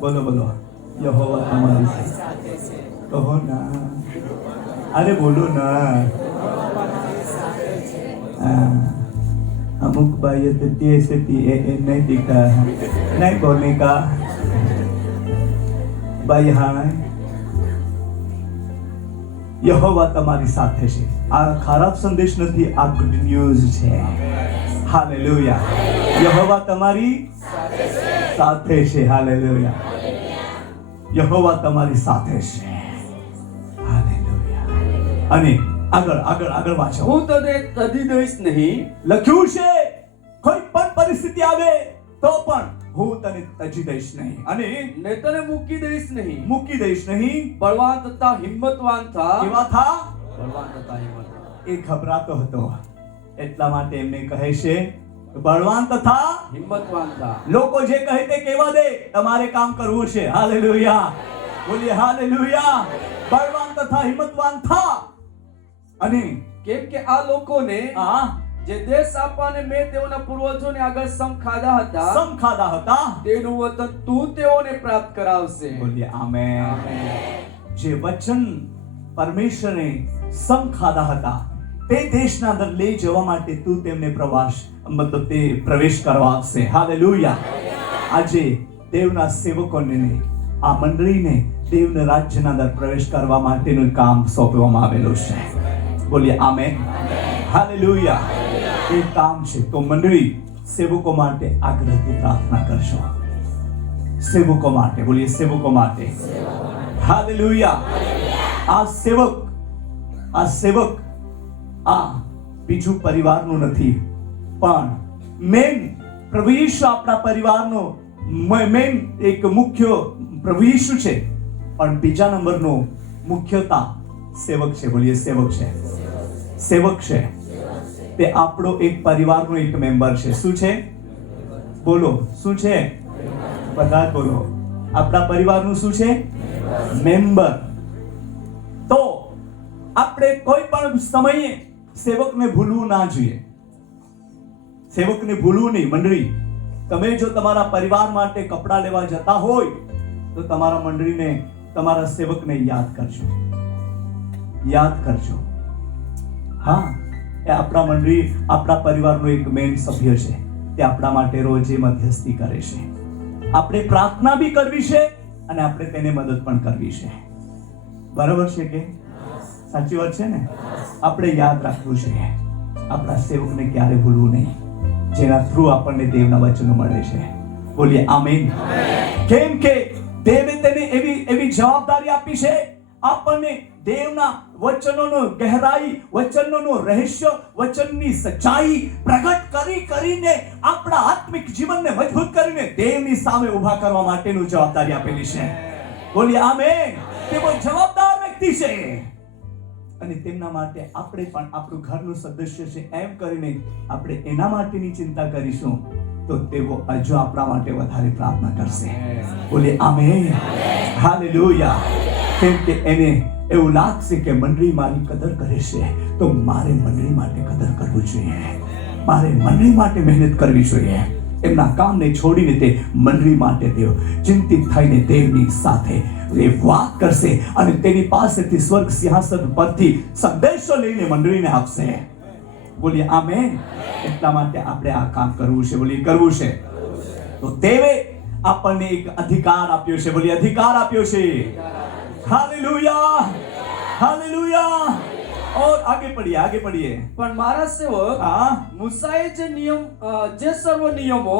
બોલો બોલો, યહોવા તમારી સાથે. કહો ના, અરે બોલો ના. अमुक भाई नहीं दिखा, नहीं बोलने का भाई. हाँ, यहोवा તમારી સાથે છે. આ ખરાબ સંદેશ નથી, આ ગુડ ન્યૂઝ છે. હાલેલુયા. યહોવા તમારી સાથે છે. હાલેલુયા. યહોવા તમારી સાથે છે. હાલેલુયા. અને આગળ વાંચો. હું તને તજી દઈશ નહીં. લખ્યું છે, કોઈ પણ પરિસ્થિતિ આવે તો પણ હું તને તજી દઈશ નહીં, અને ને તને મૂકી દઈશ નહીં. મૂકી દઈશ નહીં. બળવાન તથા હિંમતવાન થા. કેવા થા? બળવાન તથા હિંમતવાન. એ ગભરાતો હતો, એટલા માટે એમને કહે છે બળવાન તથા હિંમતવાન થા. લોકો જે કહે તે કહેવા દે, તમારે કામ કરવું છે. હાલેલુયા. બોલીએ હાલેલુયા. બળવાન તથા હિંમતવાન થા. અને કેમ કે આ લોકોને આ જે દેશ આપવાને મેં તેઓના પૂર્વજોને આગળ સમ ખાધા હતા, તેનું વતન તું તેઓને પ્રાપ્ત કરાવશે. બોલીએ આમેન. જે વચન પરમેશ્વરે સમ ખાધા હતા, તે દેશના અંદર લઈ જવા માટે તું તેમને પ્રવેશ કરવા આવશે. હાલેલુયા. આજે દેવના સેવકોને, આ મંડળીને દેવના રાજ્યના અંદર પ્રવેશ કરવા માટેનું કામ સોંપવામાં આવેલું છે. બોલીએ આમેન. હાલેલુયા. એ કામ છે. તો મંડળી સેવકો માટે આગ્રહથી પ્રાર્થના કરશો. સેવકો માટે, બોલીએ સેવકો માટે. હાલેલુયા. આ સેવક આ બીજું પરિવારનું નથી, પણ મેન પ્રભુ ઈસુ આપણા પરિવારનો મેન એક મુખ્ય પ્રભુ ઈસુ છે, પણ બીજા નંબરનો મુખ્યતા સેવક છે. બોલીએ સેવક છે. સેવક છે તે આપણો એક પરિવારનો એક મેમ્બર છે. શું છે? બોલો, શું છે? બધા બોલો. આપણા પરિવારનું શું છે? મેમ્બર. તો આપણે કોઈ પણ સમયે સેવકને ભૂલવું ના જોઈએ. સેવકને ભૂલવું નહીં. મંડળી, તમે જો તમારા પરિવાર માટે કપડાં લેવા જતા હોય તો તમારા મંડળીને, તમારા સેવકને યાદ કરજો. યાદ કરજો. હા, એ આપણા મંડળી, આપણા પરિવારનો એક મેઇન સભ્ય છે. તે આપણા માટે રોજ મધ્યસ્થી કરે છે. આપણે પ્રાર્થના બી કરવી છે અને આપણે તેને મદદ પણ કરવી છે. બરાબર છે કે સાચી વાત છે ને? આપણે યાદ રાખવું છે આપણા સેવકને ક્યારે ભૂલવું નહીં, જેના થ્રુ આપણને દેવના વચનો મળે છે. બોલીએ આમેન. કેમ કે દેવે તેને એવી જવાબદારી આપી છે આપણને દેવના વચનોનો ગહેરાઈ, વચનોનો રહસ્ય, વચનની સચ્ચાઈ પ્રગટ કરીને આપણા આત્મિક જીવનને મજબૂત કરીને દેવની સામે ઊભા કરવા માટેનું જવાબદારી આપેલી છે. બોલીએ આમેન. તેઓ જવાબદાર વ્યક્તિ છે અને તેમના માટે આપણે પણ આપણું ઘરનું સદસ્ય છે એમ કરીને આપણે એના માટેની ચિંતા કરીશું તો તેઓ હજુ આપણા માટે વધારે પ્રાર્થના કરશે. બોલીએ આમેન. હાલેલુયા. કેમ કે એને એવું લાગશે કે મંડળી મારી કદર કરે છે તો મારે મંડળી માટે કદર કરવું જોઈએ, મારે મંડળી માટે મહેનત કરવી જોઈએ. એમના કામને છોડીને તે મંડળી માટે તેઓ ચિંતિત થઈને દેવની સાથે એ વાત કરશે અને તેની પાસેથી સ્વર્ગ સિંહાસન પરથી સંદેશો લઈને મંડળીને આપશે. બોલીએ આમેન. એટલા માટે આપણે આ કામ કરવું છે. બોલીએ કરવું છે. તો દેવે આપણને એક અધિકાર આપ્યો છે. બોલીએ અધિકાર આપ્યો છે. Hallelujah, hallelujah. और आगे पढ़िए. પણ મારા સેવક મૂસાએ જે સર્વ નિયમો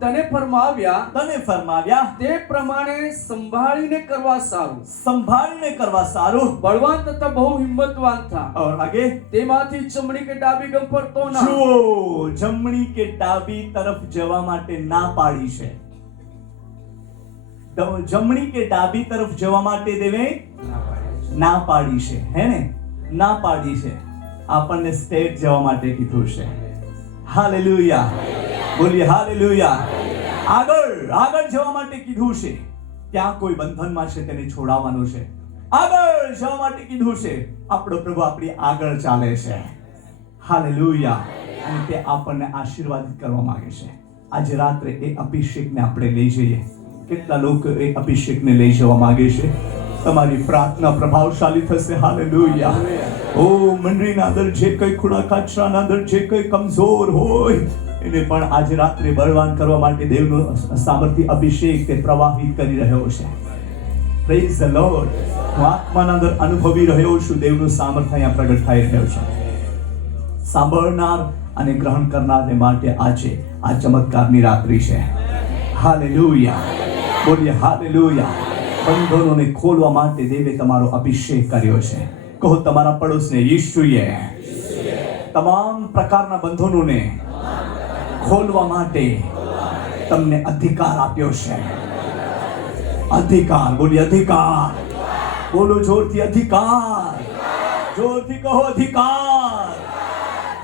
તને ફરમાવ્યા તે પ્રમાણે સંભાળીને કરવા સારું. બળવાન તથા બહુ હિંમતવાન થા. और आगे તેમાંથી જમણી કે ડાબી ગમ ફરતો ના. જુઓ, જમણી કે ડાબી તરફ જવા માટે ના પાડી છે. જમણી કે ડાબી તરફ જવા માટે દેવે ના પાડી છે. હે ને? ના પાડી છે. આપણને સ્ટેટ જવા માટે કીધું છે. હાલેલુયા. બોલીએ હાલેલુયા. આગળ જવા માટે કીધું છે. ત્યાં કોઈ બંધનમાં છે તેને છોડાવવાનું છે. આગળ જવા માટે કીધું છે. આપણો પ્રભુ આપણી આગળ ચાલે છે. હાલેલુયા. અને તે આપણને આશીર્વાદિત કરવા માંગે છે. આજે રાત્રે એ અભિષેકને આપણે લઈ જઈએ. કેટલા લોકો એ અભિષેકને લઈ જવા માંગે છે? તમારી પ્રાર્થના પ્રભાવશાળી થશે. હાલેલુયા. ઓ મંડળીના અંદર જે કોઈ ખૂણા ખાચરાના અંદર જે કોઈ કમજોર હોય એને પણ આજે રાત્રે બળવાન કરવા માટે દેવનો સામર્થ્ય અભિષેક તે પ્રવાહિત કરી રહ્યો છે. Praise the lord. હું આત્માના અંદર અનુભવી રહ્યો છું દેવનું સામર્થ્ય અહીંયા પ્રગટ થઈ રહ્યો છે. સાંભળનાર અને ગ્રહણ કરનારને માટે આજે આ ચમત્કારની રાત્રિ છે. હાલેલુયા. બોલીએ હાલેલુયા. બંધનોને ખોલવા માટે દેવે તમારો અભિષેક કર્યો છે. કહો તમારા પડોશને, યીશુએ તમામ પ્રકારના બંધનોને ખોલવા માટે તમને અધિકાર આપ્યો છે. અધિકાર. બોલીએ અધિકાર. બોલો જોરથી, અધિકાર. જોરથી કહો અધિકાર.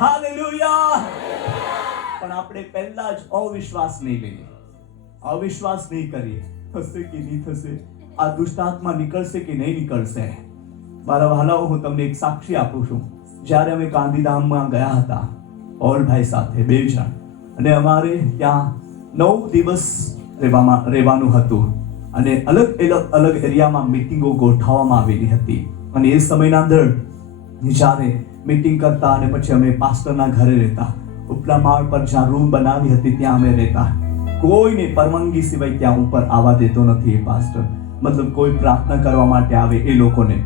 હાલેલુયા. પણ આપણે પહેલા જ અવિશ્વાસ નહીં લઈએ, અવિશ્વાસ નહીં કરીએ. થશે કે નહીં થશે, આ દુષ્ટાત્મા નીકળશે કે નહીં નીકળશે. મારા વહાલાઓ, હું તમને એક સાક્ષી આપું છું. જ્યારે અમે ગાંધીધામમાં ગયા હતા ઓલભાઈ સાથે 2 જણ, અને અમારે ત્યાં 9 દિવસ રહેવાનું હતું અને અલગ એરિયામાં મીટિંગો ગોઠવવામાં આવેલી હતી. અને એ સમયના અંદર જ્યારે મીટિંગ કરતા અને પછી અમે પાસ્ટરના ઘરે રહેતા, ઉપલા માળ પર જ્યાં રૂમ બનાવી હતી ત્યાં અમે રહેતા. કોઈને પરવાનગી સિવાય ત્યાં ઉપર આવવા દેતો નથી એ પાસ્ટર. મતલબ કોઈ પ્રાર્થના કરવા માટે આવે એ લોકોને,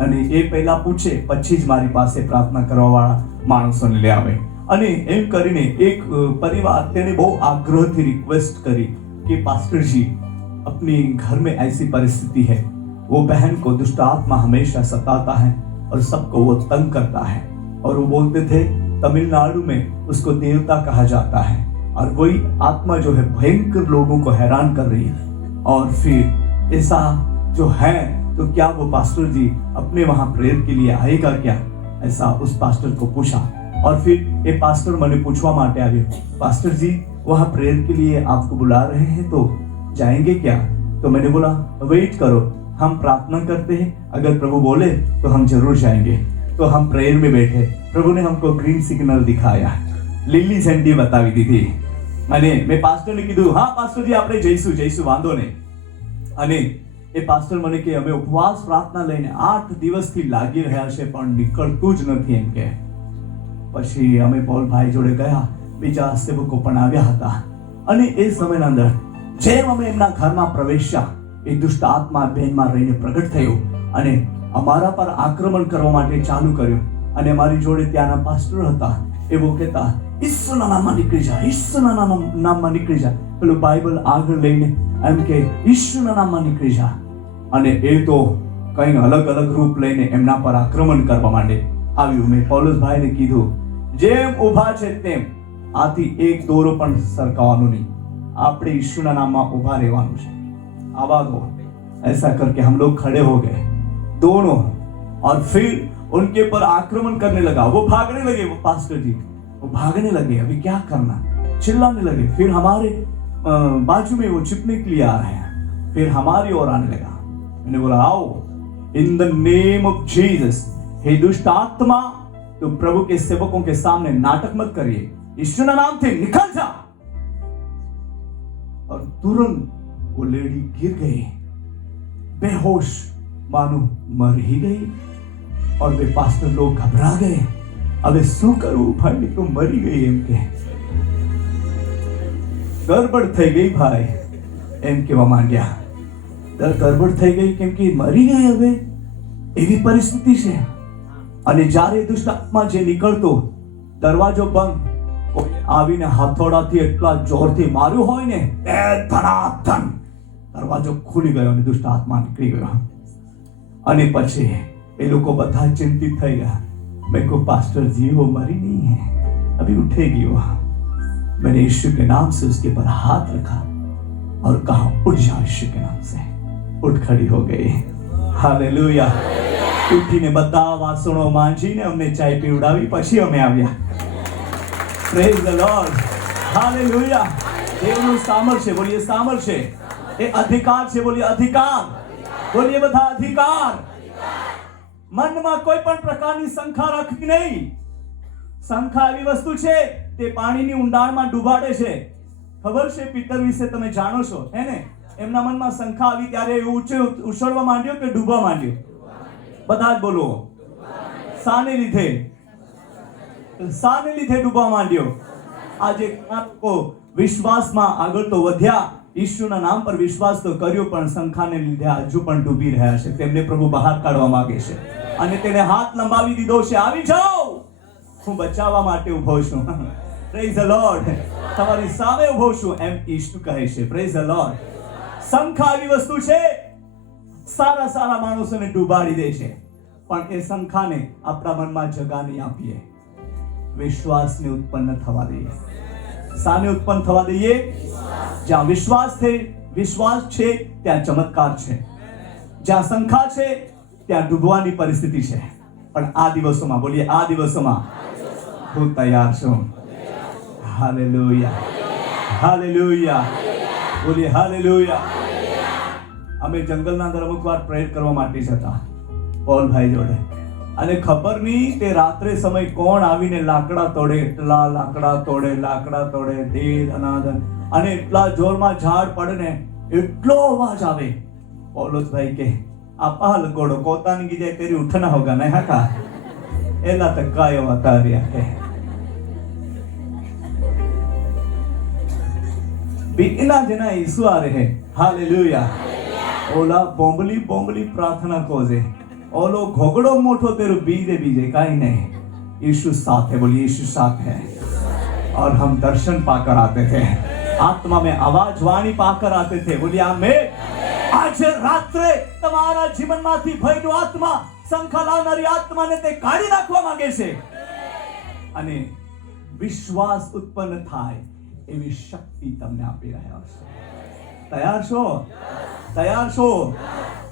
અને એ પહેલા પૂછે પછી જ મારી પાસે પ્રાર્થના કરવા વાળા માણસોને લે આવે. અને એમ કરીને એક પરિવાર તેને બહુ આગ્રહથી રિક્વેસ્ટ કરી कि पास्टर जी अपने घर में ऐसी परिस्थिति है, वो बहन को दुष्ट आत्मा हमेशा सताता है और सबको वो तंग करता है, और वो बोलते थे तमिलनाडु में उसको देवता कहा जाता है और वही आत्मा जो है भयंकर लोगों को हैरान कर रही है. और फिर ऐसा जो है तो क्या वो पास्टर जी अपने वहां प्रेयर के लिए आएगा क्या, ऐसा उस पास्टर को पूछा. और फिर ये पास्टर मैंने पूछवा माटे आगे, पास्टर जी वहां प्रेयर के लिए आपको बुला रहे हैं तो जाएंगे क्या. तो मैंने बोला वेट करो, हम प्रार्थना करते हैं, अगर प्रभु बोले तो हम जरूर जाएंगे। तो हम प्रेयर में बैठे, प्रभु ने हमको ग्रीन सिग्नल दिखाया, લીલી ઝંડી બતાવી દીધી અને મેં પાસ્ટરને કીધું હા પાસ્ટરજી આપણે જઈશું વાંધો નહીં। અને એ પાસ્ટર મને કે અમે ઉપવાસ પ્રાર્થના લઈને 8 દિવસથી લાગી રહ્યા છે પણ નીકળતું જ નથી એમ કે। પછી અમે પોલભાઈ જોડે ગયા, બીજા સેવકો પણ આવ્યા હતા અને એ સમયના અંદર જેમ અમે એમના ઘરમાં પ્રવેશ્યા એ દુષ્ટ આત્મા બેનમાં રહીને પ્રગટ થયો અને અમારા પર આક્રમણ કરવા માટે ચાલુ કર્યું। અને અમારી જોડે ત્યાંના પાસ્ટર હતા, એવો કહેતા ઈસુના નામમાં નીકળી જા, ઈસુના નામમાં નીકળી जा। પેલું બાઇબલ આગળ લઈને એમ કે ઈસુના નામમાં નીકળી जा। અને એ તો કંઈ અલગ અલગ રૂપ લઈને એમના પર આક્રમણ કરવા માંડે આવ્યું। મેં પૌલુસભાઈને કીધું જેમ ઊભા છે તેમ આથી એક દોરો પણ સરકાવવાનો નહીં, આપણે ઈસુના નામમાં ઊભા રહેવાનું છે, આવા દો। ऐसा करके हम लोग खड़े हो गए दोनों, और फिर उनके पर आक्रमण करने लगा। वो भागने लगे, वो पास्टर जी वो भागने लगे, अभी क्या करना, चिल्लाने लगे। फिर हमारे बाजू में वो छिपने के लिए आ रहे हैं, फिर हमारी ओर आने लगा। मैंने बोला आओ in the name of Jesus, हे दुष्ट आत्मा तो प्रभु के सेवकों के सामने नाटक मत करिए, यीशु के नाम से निकल जा। और तुरंत वो लेडी गिर गई बेहोश, मानो मर ही गई। और वे पास्टर लोग घबरा गए, अबे શું કરું ભાઈ, તો મરી ગઈ એમ કે ગરબડ થઈ ગઈ ભાઈ એમ કહેવા માંડ્યા। ગરબડ થઈ ગઈ કેમ કે મરી ગઈ, હવે એવી પરિસ્થિતિ છે। અને જ્યારે દુષ્ટ આત્મા જે નીકળતો, દરવાજો બંધ, કોઈ આવીને હથોડાથી એટલા જોરથી માર્યું હોય ને એ ધનાધન દરવાજો ખુલી ગયો અને દુષ્ટ આત્મા નીકળી ગયો। અને પછી એ લોકો બધા ચિંતિત થઈ ગયા। मैं को पास्टर जी वो मरी नहीं है, अभी उठेगी वो। मैंने यीशु के नाम से उसके पर हाथ रखा और कहा उठ जाओ, यीशु के नाम से उठ खड़ी हो गई। हालेलुया। उठीने બધા વાસણો માંજીને અમને ચાય પીવડાવી, પછી અમે આવ્યા। Praise the Lord, hallelujah. દેવનું સામર્થ્ય, બોલીએ સામર્થ્ય। એ અધિકાર છે, બોલીએ અધિકાર, બોલીએ બધા અધિકાર। મનમાં કોઈ પણ પ્રકારની શંકા રાખવી નહીં। શંકા એવી વસ્તુ છે તે પાણીની ઊંડાણમાં ડૂબાડે છે। ખબર છે પીતર વિશે તમે જાણો છો હે ને, એમના મનમાં શંકા આવી ત્યારે એ ઊંચે ઉછળવા માંડ્યો કે ડૂબવા માંડ્યો? બધા જ બોલો, શાને લીધે? શાને લીધે ડૂબવા માંડ્યો? આજે લોકો વિશ્વાસમાં આગળ તો વધ્યા, ઈશુના નામ પર વિશ્વાસ તો કર્યો પણ શંકાને લીધે હજુ પણ ડૂબી રહ્યા છે। તેમને પ્રભુ બહાર કાઢવા માંગે છે અને તેને હાથ લંબાવી દીધો છે, આવી જાઓ, હું બચાવવા માટે ઊભો છું। પ્રેઝ ધ લોર્ડ, તમારી સામે ઊભો છું એમ ઈશુ કહે છે। Praise the lord. શંકા એવી વસ્તુ છે સારા સારા માણસોને ડૂબાડી દે છે, પણ એ શંકાને આપણા મનમાં જગા નહીં આપીએ, વિશ્વાસને ઉત્પન્ન થવા દઈએ। સાને ઉત્પન્ન થવા દઈએ? જ્યાં વિશ્વાસ છે ત્યાં ચમત્કાર છે, જ્યાં શંકા છે ત્યાં ડૂબવાની પરિસ્થિતિ છે। પણ આ દિવસોમાં, બોલીએ આ દિવસોમાં હું તૈયાર છું। હાલેલુયા, હાલેલુયા, બોલીએ હાલેલુયા। અમે જંગલના અંદર અમુક વાર પ્રેયર કરવા માટે જતા પોલભાઈ જોડે, અને ખબર નહીં તે રાત્રે સમય કોણ આવીને લાકડા તોડે, એટલા લાકડા તોડે ધીર અનાદન, અને એટલા જોરમાં ઝાડ પડે ને એટલો અવાજ આવે। પૌલુસભાઈ કે આપા લગોડો કોતાની ગીજે તેરી ઉઠના હોગા નહીં હાકા એલા તકાયો અતાર્યા કે બીના જેના ઈસુ આ રહે। હાલેલુયા। ઓલા બોંબલી પ્રાર્થના કોજે, ઓલો ઘોગડો મોટો તેરો બીજે કાઈ નહીં, यीशु साथ है, बोलिए यीशु साथ है। और हम दर्शन पाकर आते थे, आत्मा में आवाज वाणी पाकर आते थे, बोलिए आमेन। आज रात्रे તમારા જીવનમાંથી ભયનો આત્મા, શંકા લાવનારી આત્માને તે કાઢી નાખવા માંગે છે અને વિશ્વાસ ઉત્પન્ન થાય એવી શક્તિ તમને આપી રહ્યા છે। તૈયાર છો? તૈયાર છો?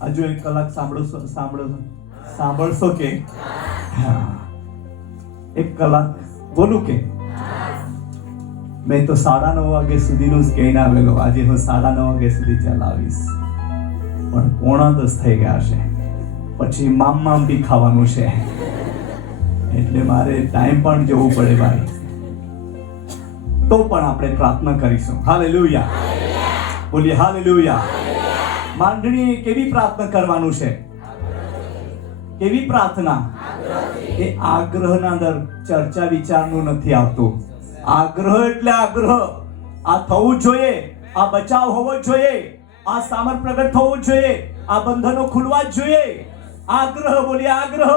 હજુ 1 કલાક સાંભળશો કે? હા, 1 કલાક બોલું કે? મેં તો 9:30 વાગે સુધીનું જ કહીને આવેલો, આજે હું 9:30 વાગે સુધી ચલાવીશ। પણ 9:45 થઈ ગયા છે, પછી મામ બી ખાવાનું છે, એટલે મારે ટાઈમ પણ જોવું પડે ભાઈ. તો પણ આપણે પ્રાર્થના કરીશું. હાલેલુયા, બોલીએ હાલેલુયા. માંડણી કેવી પ્રાર્થના કરવાનું છે? કેવી પ્રાર્થના? એ આગ્રહના અંદર ચર્ચા વિચારનું નથી આવતું. આગ્રહ એટલે આગ્રહ. આ થવું જોઈએ, આ બચાવ હોવો જોઈએ, આ સામર પ્રગટ થવું જોઈએ, આ બંધનો ખુલવા જ જોઈએ. આગ્રહ, બોલીએ આગ્રહ.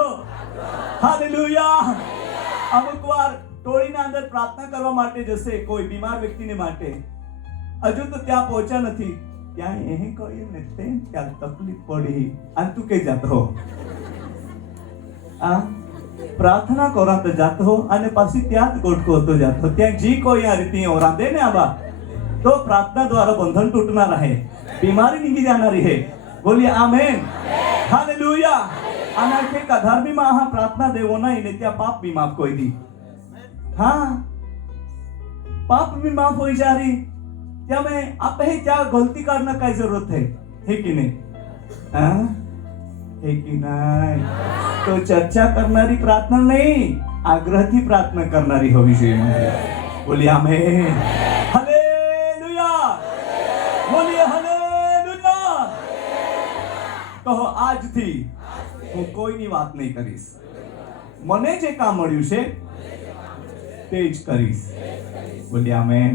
હાલેલુયા. અમુક વાર ટોળીના અંદર પ્રાર્થના કરવા માટે જશે કોઈ બીમાર વ્યક્તિને માટે, હજુ તો ત્યાં પહોંચ્યા નથી, ત્યાં એ કહ્યું ને તે ત્યાં તકલીફ પડી, અને તું કઈ જાતો આ પ્રાર્થના કોરાતો જાતો અને પછી ત્યાં જ ગોઠકોતો જાતો, ત્યાં જી કોઈ આ રીતે ઓરા દે ને આવા, તો પ્રાર્થના દ્વારા બંધન તૂટના રહે, બીમારી નીકળી જાના રહે. બોલીએ આમેન. હાલેલુયા. આના કે અધર્મી માં આ પ્રાર્થના દેવો નહીં ને ત્યાં પાપ भी माफ कोई दी. हाँ, पाप भी माफ हो जा रही, क्या मैं आप ही क्या गलती करना का जरूरत है कि नहीं? हाँ, है कि नहीं? तो चर्चा करनारी प्रार्थना नहीं, आग्रह थी प्रार्थना करनारी होवी જોઈએ. बोलिए आमेन. हालेलुया. बोलिए हालेलुया. કહો આજથી હું કોઈની વાત નહીં કરીશ, મને જે કામ મળ્યું છે તે જ કરીશ. બોલીએ આમેન.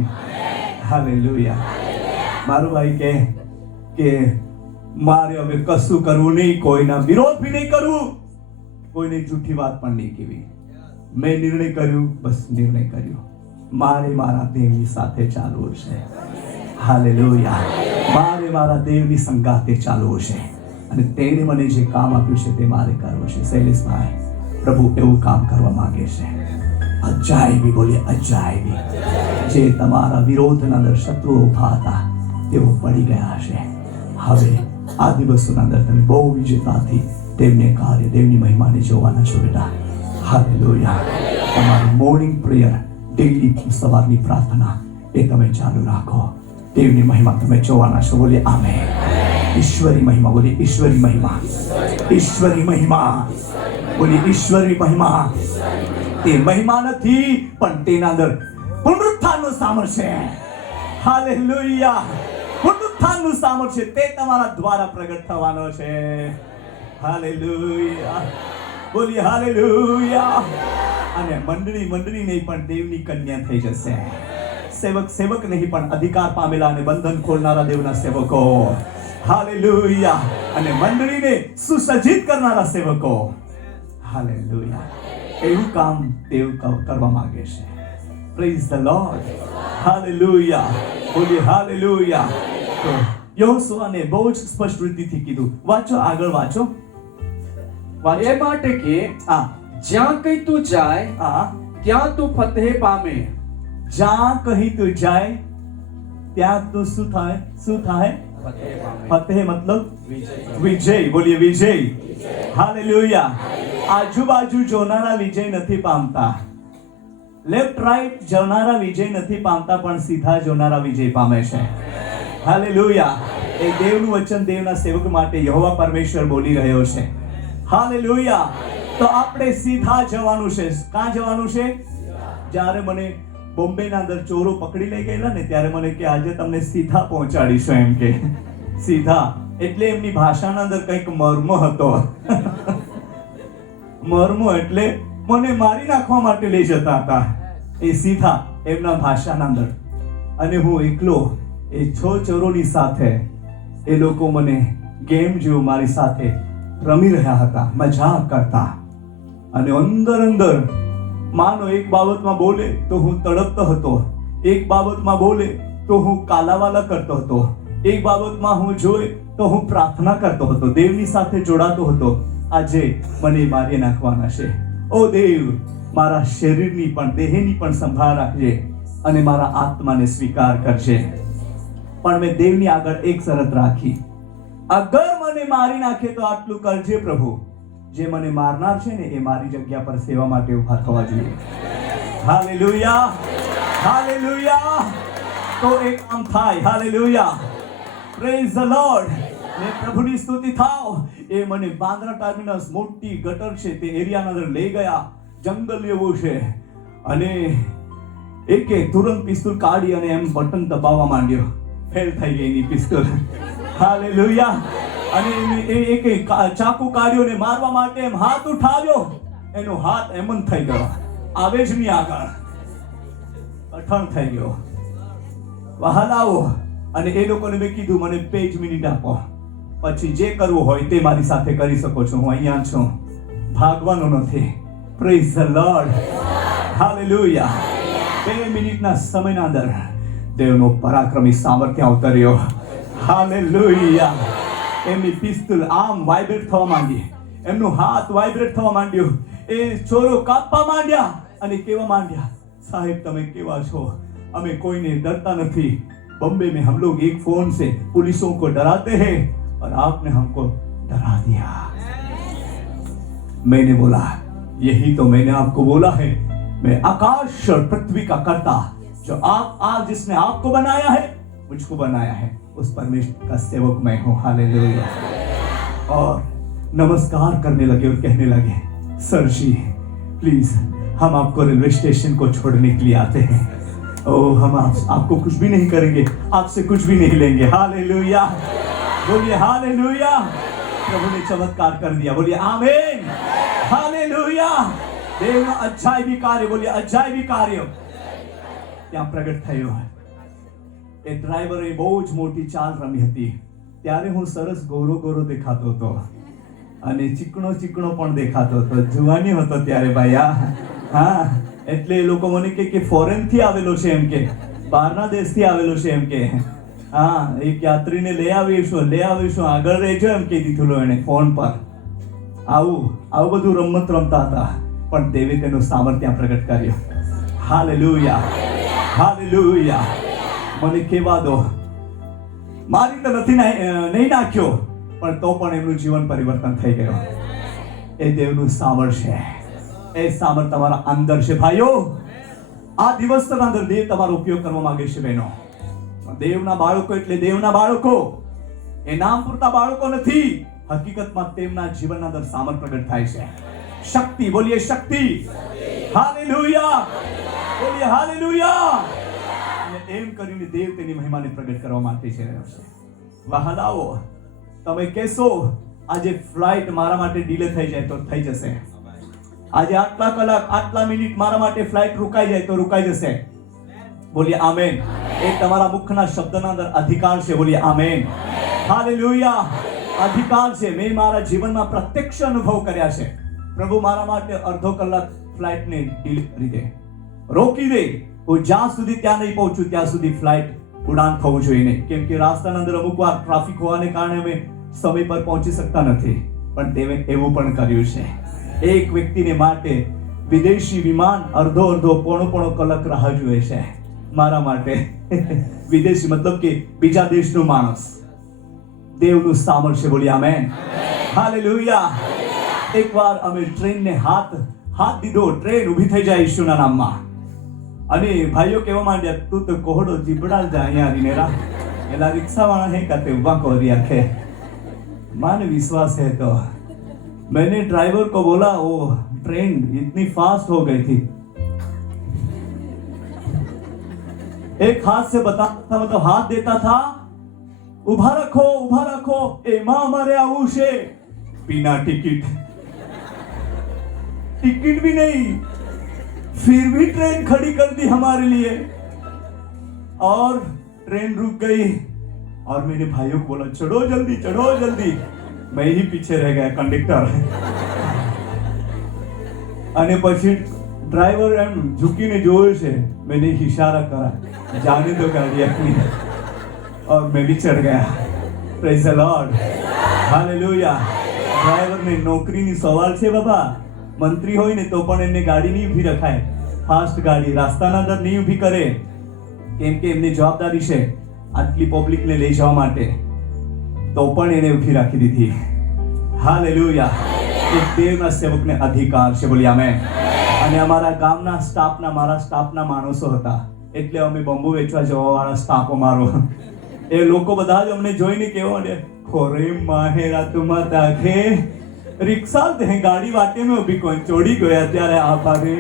હાલેલુયા. મારો ભાઈ કે મારે હવે કશું કરવું નહીં, કોઈના વિરોધ भी નહીં કરવું, કોઈને જૂઠી વાત પણ નહીં કહેવી. મેં નિર્ણય કર્યું, બસ નિર્ણય કર્યો, મારે મારા દેવની સાથે ચાલવું છે. હાલેલુયા. મારે મારા દેવની સંગાતે ચાલવું છે, અને તેણે મને જે કામ આપ્યું છે તે મારે કરવું છે. શૈલેષભાઈ, પ્રભુ એવું કામ કરવા માંગે છે. અજાયબી, બોલીએ અજાયબી. જે તમારા વિરોધના અંદર શત્રુઓ ઉભા હતા તેઓ પડી ગયા છે. હવે આ દિવસોના અંદર તમે બહુ વિજેતાથી તેમને કાર્ય, દેવની મહિમાને જોવાના છો બેટા. હાલેલુયા. તમારી મોર્નિંગ પ્રેયર, ડેઈલી સવારની પ્રાર્થના એ તમે ચાલુ રાખો, દેવની મહિમા તમે જોવાના છો. બોલીએ આમેન. ઈશ્વરી મહિમા, બોલીએ ઈશ્વરી મહિમા. ઈશ્વરી મહિમા, બોલીએ ઈશ્વરી મહિમા. તે મહિમા નથી પણ તેના અંદર પુનરુત્થાનનું સામર્થ્ય છે. હાલેલુયા. પુનરુત્થાનનું સામર્થ્ય તે તમારા દ્વારા પ્રગટ થવાનો છે. હાલેલુયા. બોલીએ હાલેલુયા. અને મંડળી નહીં પણ દેવની કન્યા થઈ જશે. સેવક નહીં પણ અધિકાર પામેલા અને બંધન ખોલનારા દેવના સેવકો. હાલેલુયા. અને મંડળીને સુસજ્જિત કરનારા સેવકો. હાલેલુયા. એવું કામ દેવ કરવા માંગે છે. Praise the Lord. હાલેલુયા. બોલીએ હાલેલુયા. તો યોશુઆને બહુ જ સ્પષ્ટ રીતથી કીધું. વાંચો, આગળ વાંચો. એ માટે કે જ્યાં કઈ તું જાય ત્યાં તું ફતેહ પામે. જ્યાં કહી તું જાય ત્યાં તું શું થાય? શું થાય? ફતેહ મતલબ વિજય. બોલીએ વિજય. હાલેલુયા. આજુબાજુ જોનારા વિજય નથી પામતા, લેફ્ટ રાઈટ જોનારા વિજય નથી પામતા, પણ સીધા જોનારા વિજય પામે છે. હાલેલુયા. એ દેવનું વચન દેવના સેવક માટે યહોવા પરમેશ્વર બોલી રહ્યો છે. હાલેલુયા. તો આપણે સીધા જવાનું છે. ક્યાં જવાનું છે? જ્યારે મને બોમ્બેના અંદર ચોરો પકડી લઈ ગયેલા ને ત્યારે મને કે આજે તમને સીધા પહોંચાડીશું, એમ કે સીધા એટલે એમની ભાષાના અંદર કંઈક મર્મ હતો. મર્મો એટલે મને મારી નાખવા માટે લઈ જતા હતા, એ સીધા એમના ભાષાના અંદર. અને હું એકલો એ ચોરોની સાથે, એ લોકો મને ગેમ જેવું મારી સાથે રમી રહ્યા હતા, મજાક કરતા. અને અંદર માનો એક બાબતમાં બોલે તો હું તડપતો હતો, એક બાબતમાં બોલે તો હું કાલાવાલા કરતો હતો, એક બાબતમાં હું જોઈ તો હું પ્રાર્થના કરતો હતો, દેવની સાથે જોડાતો હતો. આજે મને મારી નાખવાના છે. ઓ દેવ, મારા શરીરની પણ દેહની પણ સંભાળ રાખજે અને મારા આત્માને સ્વીકાર કરજે. પણ મેં દેવની આગળ એક શરત રાખી, અગર મને મારી નાખે તો આટલું કરજે પ્રભુ, જે મને મારનાર છે ને એ મારી જગ્યા પર સેવા માટે ઉભા થવા જોઈએ. હાલેલુયા. હાલેલુયા. તો એક કામ થાય. હાલેલુયા. Praise the lord. ને પ્રભુની સ્તુતિ થાવ. એ મને બાંદ્રા ટર્મિનસ મોટી ગટર છે તે એરિયાના અંદર લઈ ગયા. જંગલ એવું છે અને એકે તુરંત પિસ્તોલ કાઢી અને એમ બટન દબાવવા માંડ્યો. ફેલ થઈ ગઈ એની પિસ્તોલ. હાલેલુયા. અને એકે ચાકુ કાઢ્યો ને મારવા માટે એમ હાથ ઉઠાવ્યો. એનો હાથ એમ જ થઈ ગયો, આવે જ નહીં આગળ, અઠણ થઈ ગયો. વહાલાઓ. અને એ લોકોને મેં કીધું મને 5 મિનિટ આપો, પછી જે કરવું હોય તે મારી સાથે કરી શકો છો, હું અહીંયા છું, ભાગવાનું નથી. Praise the Lord. હાલેલુયા. 2 મિનિટના સમયના અંદર દેવનો પરાક્રમી સામર્થ્ય અવતર્યો. હાલેલુયા. એમની પિસ્તોલ આમ વાઇબ્રેટ થવા માંડી, એમનો હાથ વાઇબ્રેટ થવા માંડ્યો. એ ચોરો કાપવા માંડ્યા અને કેવા માંડ્યા, સાહેબ તમે કેવા છો, અમે કોઈને ડરતા નથી, बम्बे में हम लोग एक फोन से पुलिसों को डराते हैं और आपने हमको डरा दिया. मैंने बोला यही तो मैंने आपको बोला है, मैं आकाश और पृथ्वी का कर्ता, जो आप जिसने आपको बनाया है मुझको बनाया है, उस परमेश्वर का सेवक मैं हूँ. हालेलुया. और नमस्कार करने लगे और कहने लगे, सर जी प्लीज हम आपको रेलवे स्टेशन को छोड़ने के लिए आते हैं. ओह हम आपको कुछ भी नहीं करेंगे, आपसे कुछ भी नहीं लेंगे. हालेलुया. बोलिए हालेलुया. प्रभु ने चमत्कार कर दिया. बोलिए आमीन. हालेलुया. દેવનો અજાયબી કાર્ય, બોલીએ અજાયબી કાર્ય ત્યાં પ્રગટ થયો. એ ડ્રાઈવરે બહુ જ મોટી ચાલ રમી હતી. ત્યારે હું સરસ ગોરો ગોરો દેખાતો હતો અને ચીકણો ચીકણો પણ દેખાતો હતો. જુવાની હતો ત્યારે ભાઈ. હા, એટલે એ લોકો મને કે ફોરેન થી આવેલો છે એમ કે, બહારના દેશથી આવેલો છે એમ કે. હા, એક યાત્રીને લઈ આવીશું, આગળ રહેજો એમ કહી દીધું એને ફોન પર. આવું બધું રમત રમતા હતા, પણ દેવે તેનું સામર્થ્ય પ્રગટ કર્યો. હાલેલુયા. હાલેલુયા. મને કહેવા દો, મારી તો નથી નહીં નાખ્યો, પણ તો પણ એમનું જીવન પરિવર્તન થઈ ગયો. એ દેવનું સામર છે. એ સામર તમારા અંદર છે ભાઈઓ. આ દિવસના અંદર દેવ તમારો ઉપયોગ કરવા માંગે છે બહેનો. દેવના બાળકો એટલે દેવના બાળકો, એ નામ પૂરતા બાળકો નથી. હકીકતમાં તેમના જીવનના અંદર સામર પ્રગટ થાય છે. શક્તિ, બોલીએ શક્તિ. હાલેલુયા. બોલીએ હાલેલુયા. એમ કરીને દેવ તેની મહિમાને પ્રગટ કરવા માટે છે. વહાલાઓ, તમે કહેશો આજે ફ્લાઇટ મારા માટે ડીલે થઈ જાય તો થઈ જશે. આજે આટલા કલાક આટલા મિનિટ મારા માટે ફ્લાઇટ રોકાઈ જાય તો રોકાઈ જશે. બોલીએ આમેન. એ તમારા મુખના શબ્દના અંદર અધિકાર છે. બોલીએ આમેન. હાલેલુયા. અધિકાર છે. મેં મારા જીવનમાં પ્રત્યક્ષ અનુભવ કર્યા છે. પ્રભુ મારા માટે અડધો કલાક ફ્લાઇટને ડીલે કરી દે, રોકી દે. હું જ્યાં સુધી ત્યાં નહીં પહોંચું ત્યાં સુધી ફ્લાઇટ ઉડાન થવું જોઈએ નહીં. કેમ કે રસ્તાના અંદર અમુક વાર ટ્રાફિક હોવાને કારણે અમે સમય પર પહોંચી શકતા નથી. પણ તેવે એવું પણ કર્યું છે. એક વ્યક્તિને માટે વિદેશી વિમાન અડધો પોણો કલાક રાહ જુએ છે મારા માટે. વિદેશી મતલબ કે બીજા દેશનો માણસ. દેવનું સામર છે. બોલી આમેન. હાલેલુયા. એકવાર અમે ટ્રેનને હાથ દીધો, ટ્રેન ઊભી થઈ જાય ઈસુના નામમાં. અને ભાઈઓ કહેવા માંડ્યા, તું તો કોહડો જીબડા જા અહીંયા આવીને રા, એલા રિક્ષા वाला है कहते हुआ को रिया के मान विश्वास है. तो मैंने ड्राइवर को बोला, वो ट्रेन इतनी फास्ट हो गई थी, एक हाथ से बताता था, मतलब हाथ देता था, उभा रखो एमा हमारे आऊ से बिना टिकट भी नहीं, फिर भी ट्रेन खड़ी कर दी हमारे लिए और ट्रेन रुक गई. और मेरे भाइयों को बोला चढ़ो जल्दी. मैं ही पीछे रह गया कंडक्टर. અને પછી ડ્રાઈવર એમ ઝૂકીને જોયો છે, मैंने इशारा करा जाने दो गाड़ी अपनी, और मैं भी चढ़ गया. Praise the Lord. हालेलुया. ડ્રાઈવરને નોકરીની સવાલ છે બાબા. મંત્રી હોય ને તો પણ એમને ગાડી નહીં ઊભી રખાય, ફાસ્ટ ગાડી રસ્તાના અંદર નહીં ઊભી કરે, કેમ કે એમની જવાબદારી છે આટલી પબ્લિકને લઈ જવા માટે. તો પણ એને ઊભી રાખી દીધી. હાલેલુયા. એક દેવના સેવકને અધિકાર છે. બોલી આમેન. અને અમારા ગામના મારા સ્ટાફના માણસો હતા, એટલે અમે બંબુ વેચવા જવા વાળા સ્ટાફ અમારો. એ લોકો બધા જ અમને જોઈને કહેવા માંડે, ખોરે માહેરા તુમા તાખે રિક્ષા દે ગાડી વાટે મેં ઉભી કોણ ચોડી ગયા ત્યારે આભારે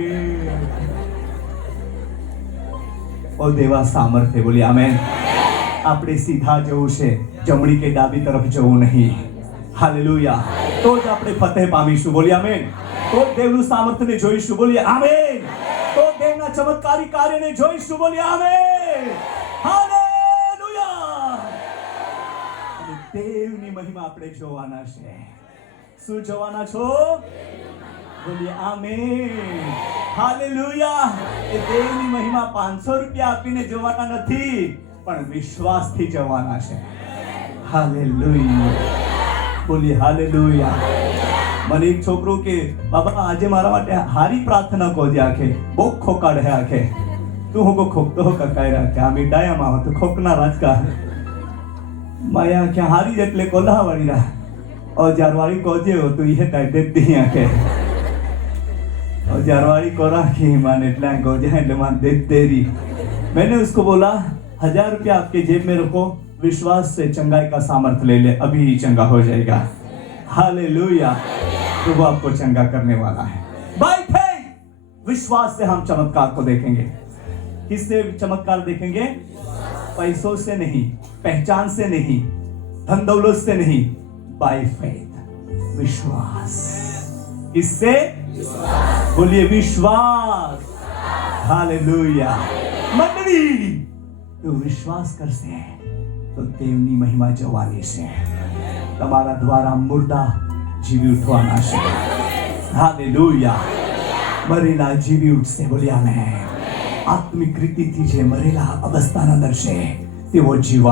ઓ દેવા સામર્થ્ય બોલી આમેન. આપણે સીધા જવું છે, જમણી કે ડાબી તરફ જવું નહીં. હાલેલુયા. તો જ આપણે ફતહ પામીશું. બોલી આમેન. તો જ દેવનું સામર્થ્યને જોઈશું. બોલી આમેન. તો દેવના ચમત્કારી કાર્યને જોઈશું. બોલી આમેન. હાલેલુયા. અને દેવની મહિમા આપણે જોવાના છે. શું જોવાના છો? બોલી આમેન. હાલેલુયા. એ દેવની મહિમા 500 રૂપિયા આપીને જોવાના નથી, પણ વિશ્વાસથી જવાના છે. હાલેલુયા. બોલી હાલેલુયા. મને એક છોકરો કે બાબા આજે મારા માટે હારી પ્રાર્થના કોજી આખે બહુ ખોકાડે આખે તું હું ખોકતો કકાઈ રાખે આ મીઠાયામાં તો ખોકના રાજકા માયા કે હારી એટલે કોલ્હાવાળી રા औजारवाड़ी कोजे हो तो ये टाइटे दी आके औजारवाड़ी को राखी मान इतना कोजे है मान दे तेरी. मैंने उसको बोला 1000 रुपया आपके जेब में रखो, विश्वास से चंगाई का सामर्थ्य ले ले, अभी ही चंगा हो जाएगा. हालेलुया. तो वो आपको चंगा करने वाला है. बाय फेथ विश्वास से हम चमत्कार को देखेंगे. किससे चमत्कार देखेंगे? पैसों से नहीं, पहचान से नहीं, धन दौलत से नहीं, बाय फेथ विश्वास. किससे? बोलिए विश्वास. हालेलुया. मंडली तो विश्वास करશે તો દેવની મહિમા જવાની છે. તમારા દ્વારા મુર્દા જીવી ઉઠવાના છે. હાલેલુયા. મરેલા જીવી ઉઠશે. બોલી આમેન. આત્મિક રીતિથી જે મરેલા અવસ્થાના અંદર છે તેઓ જીવા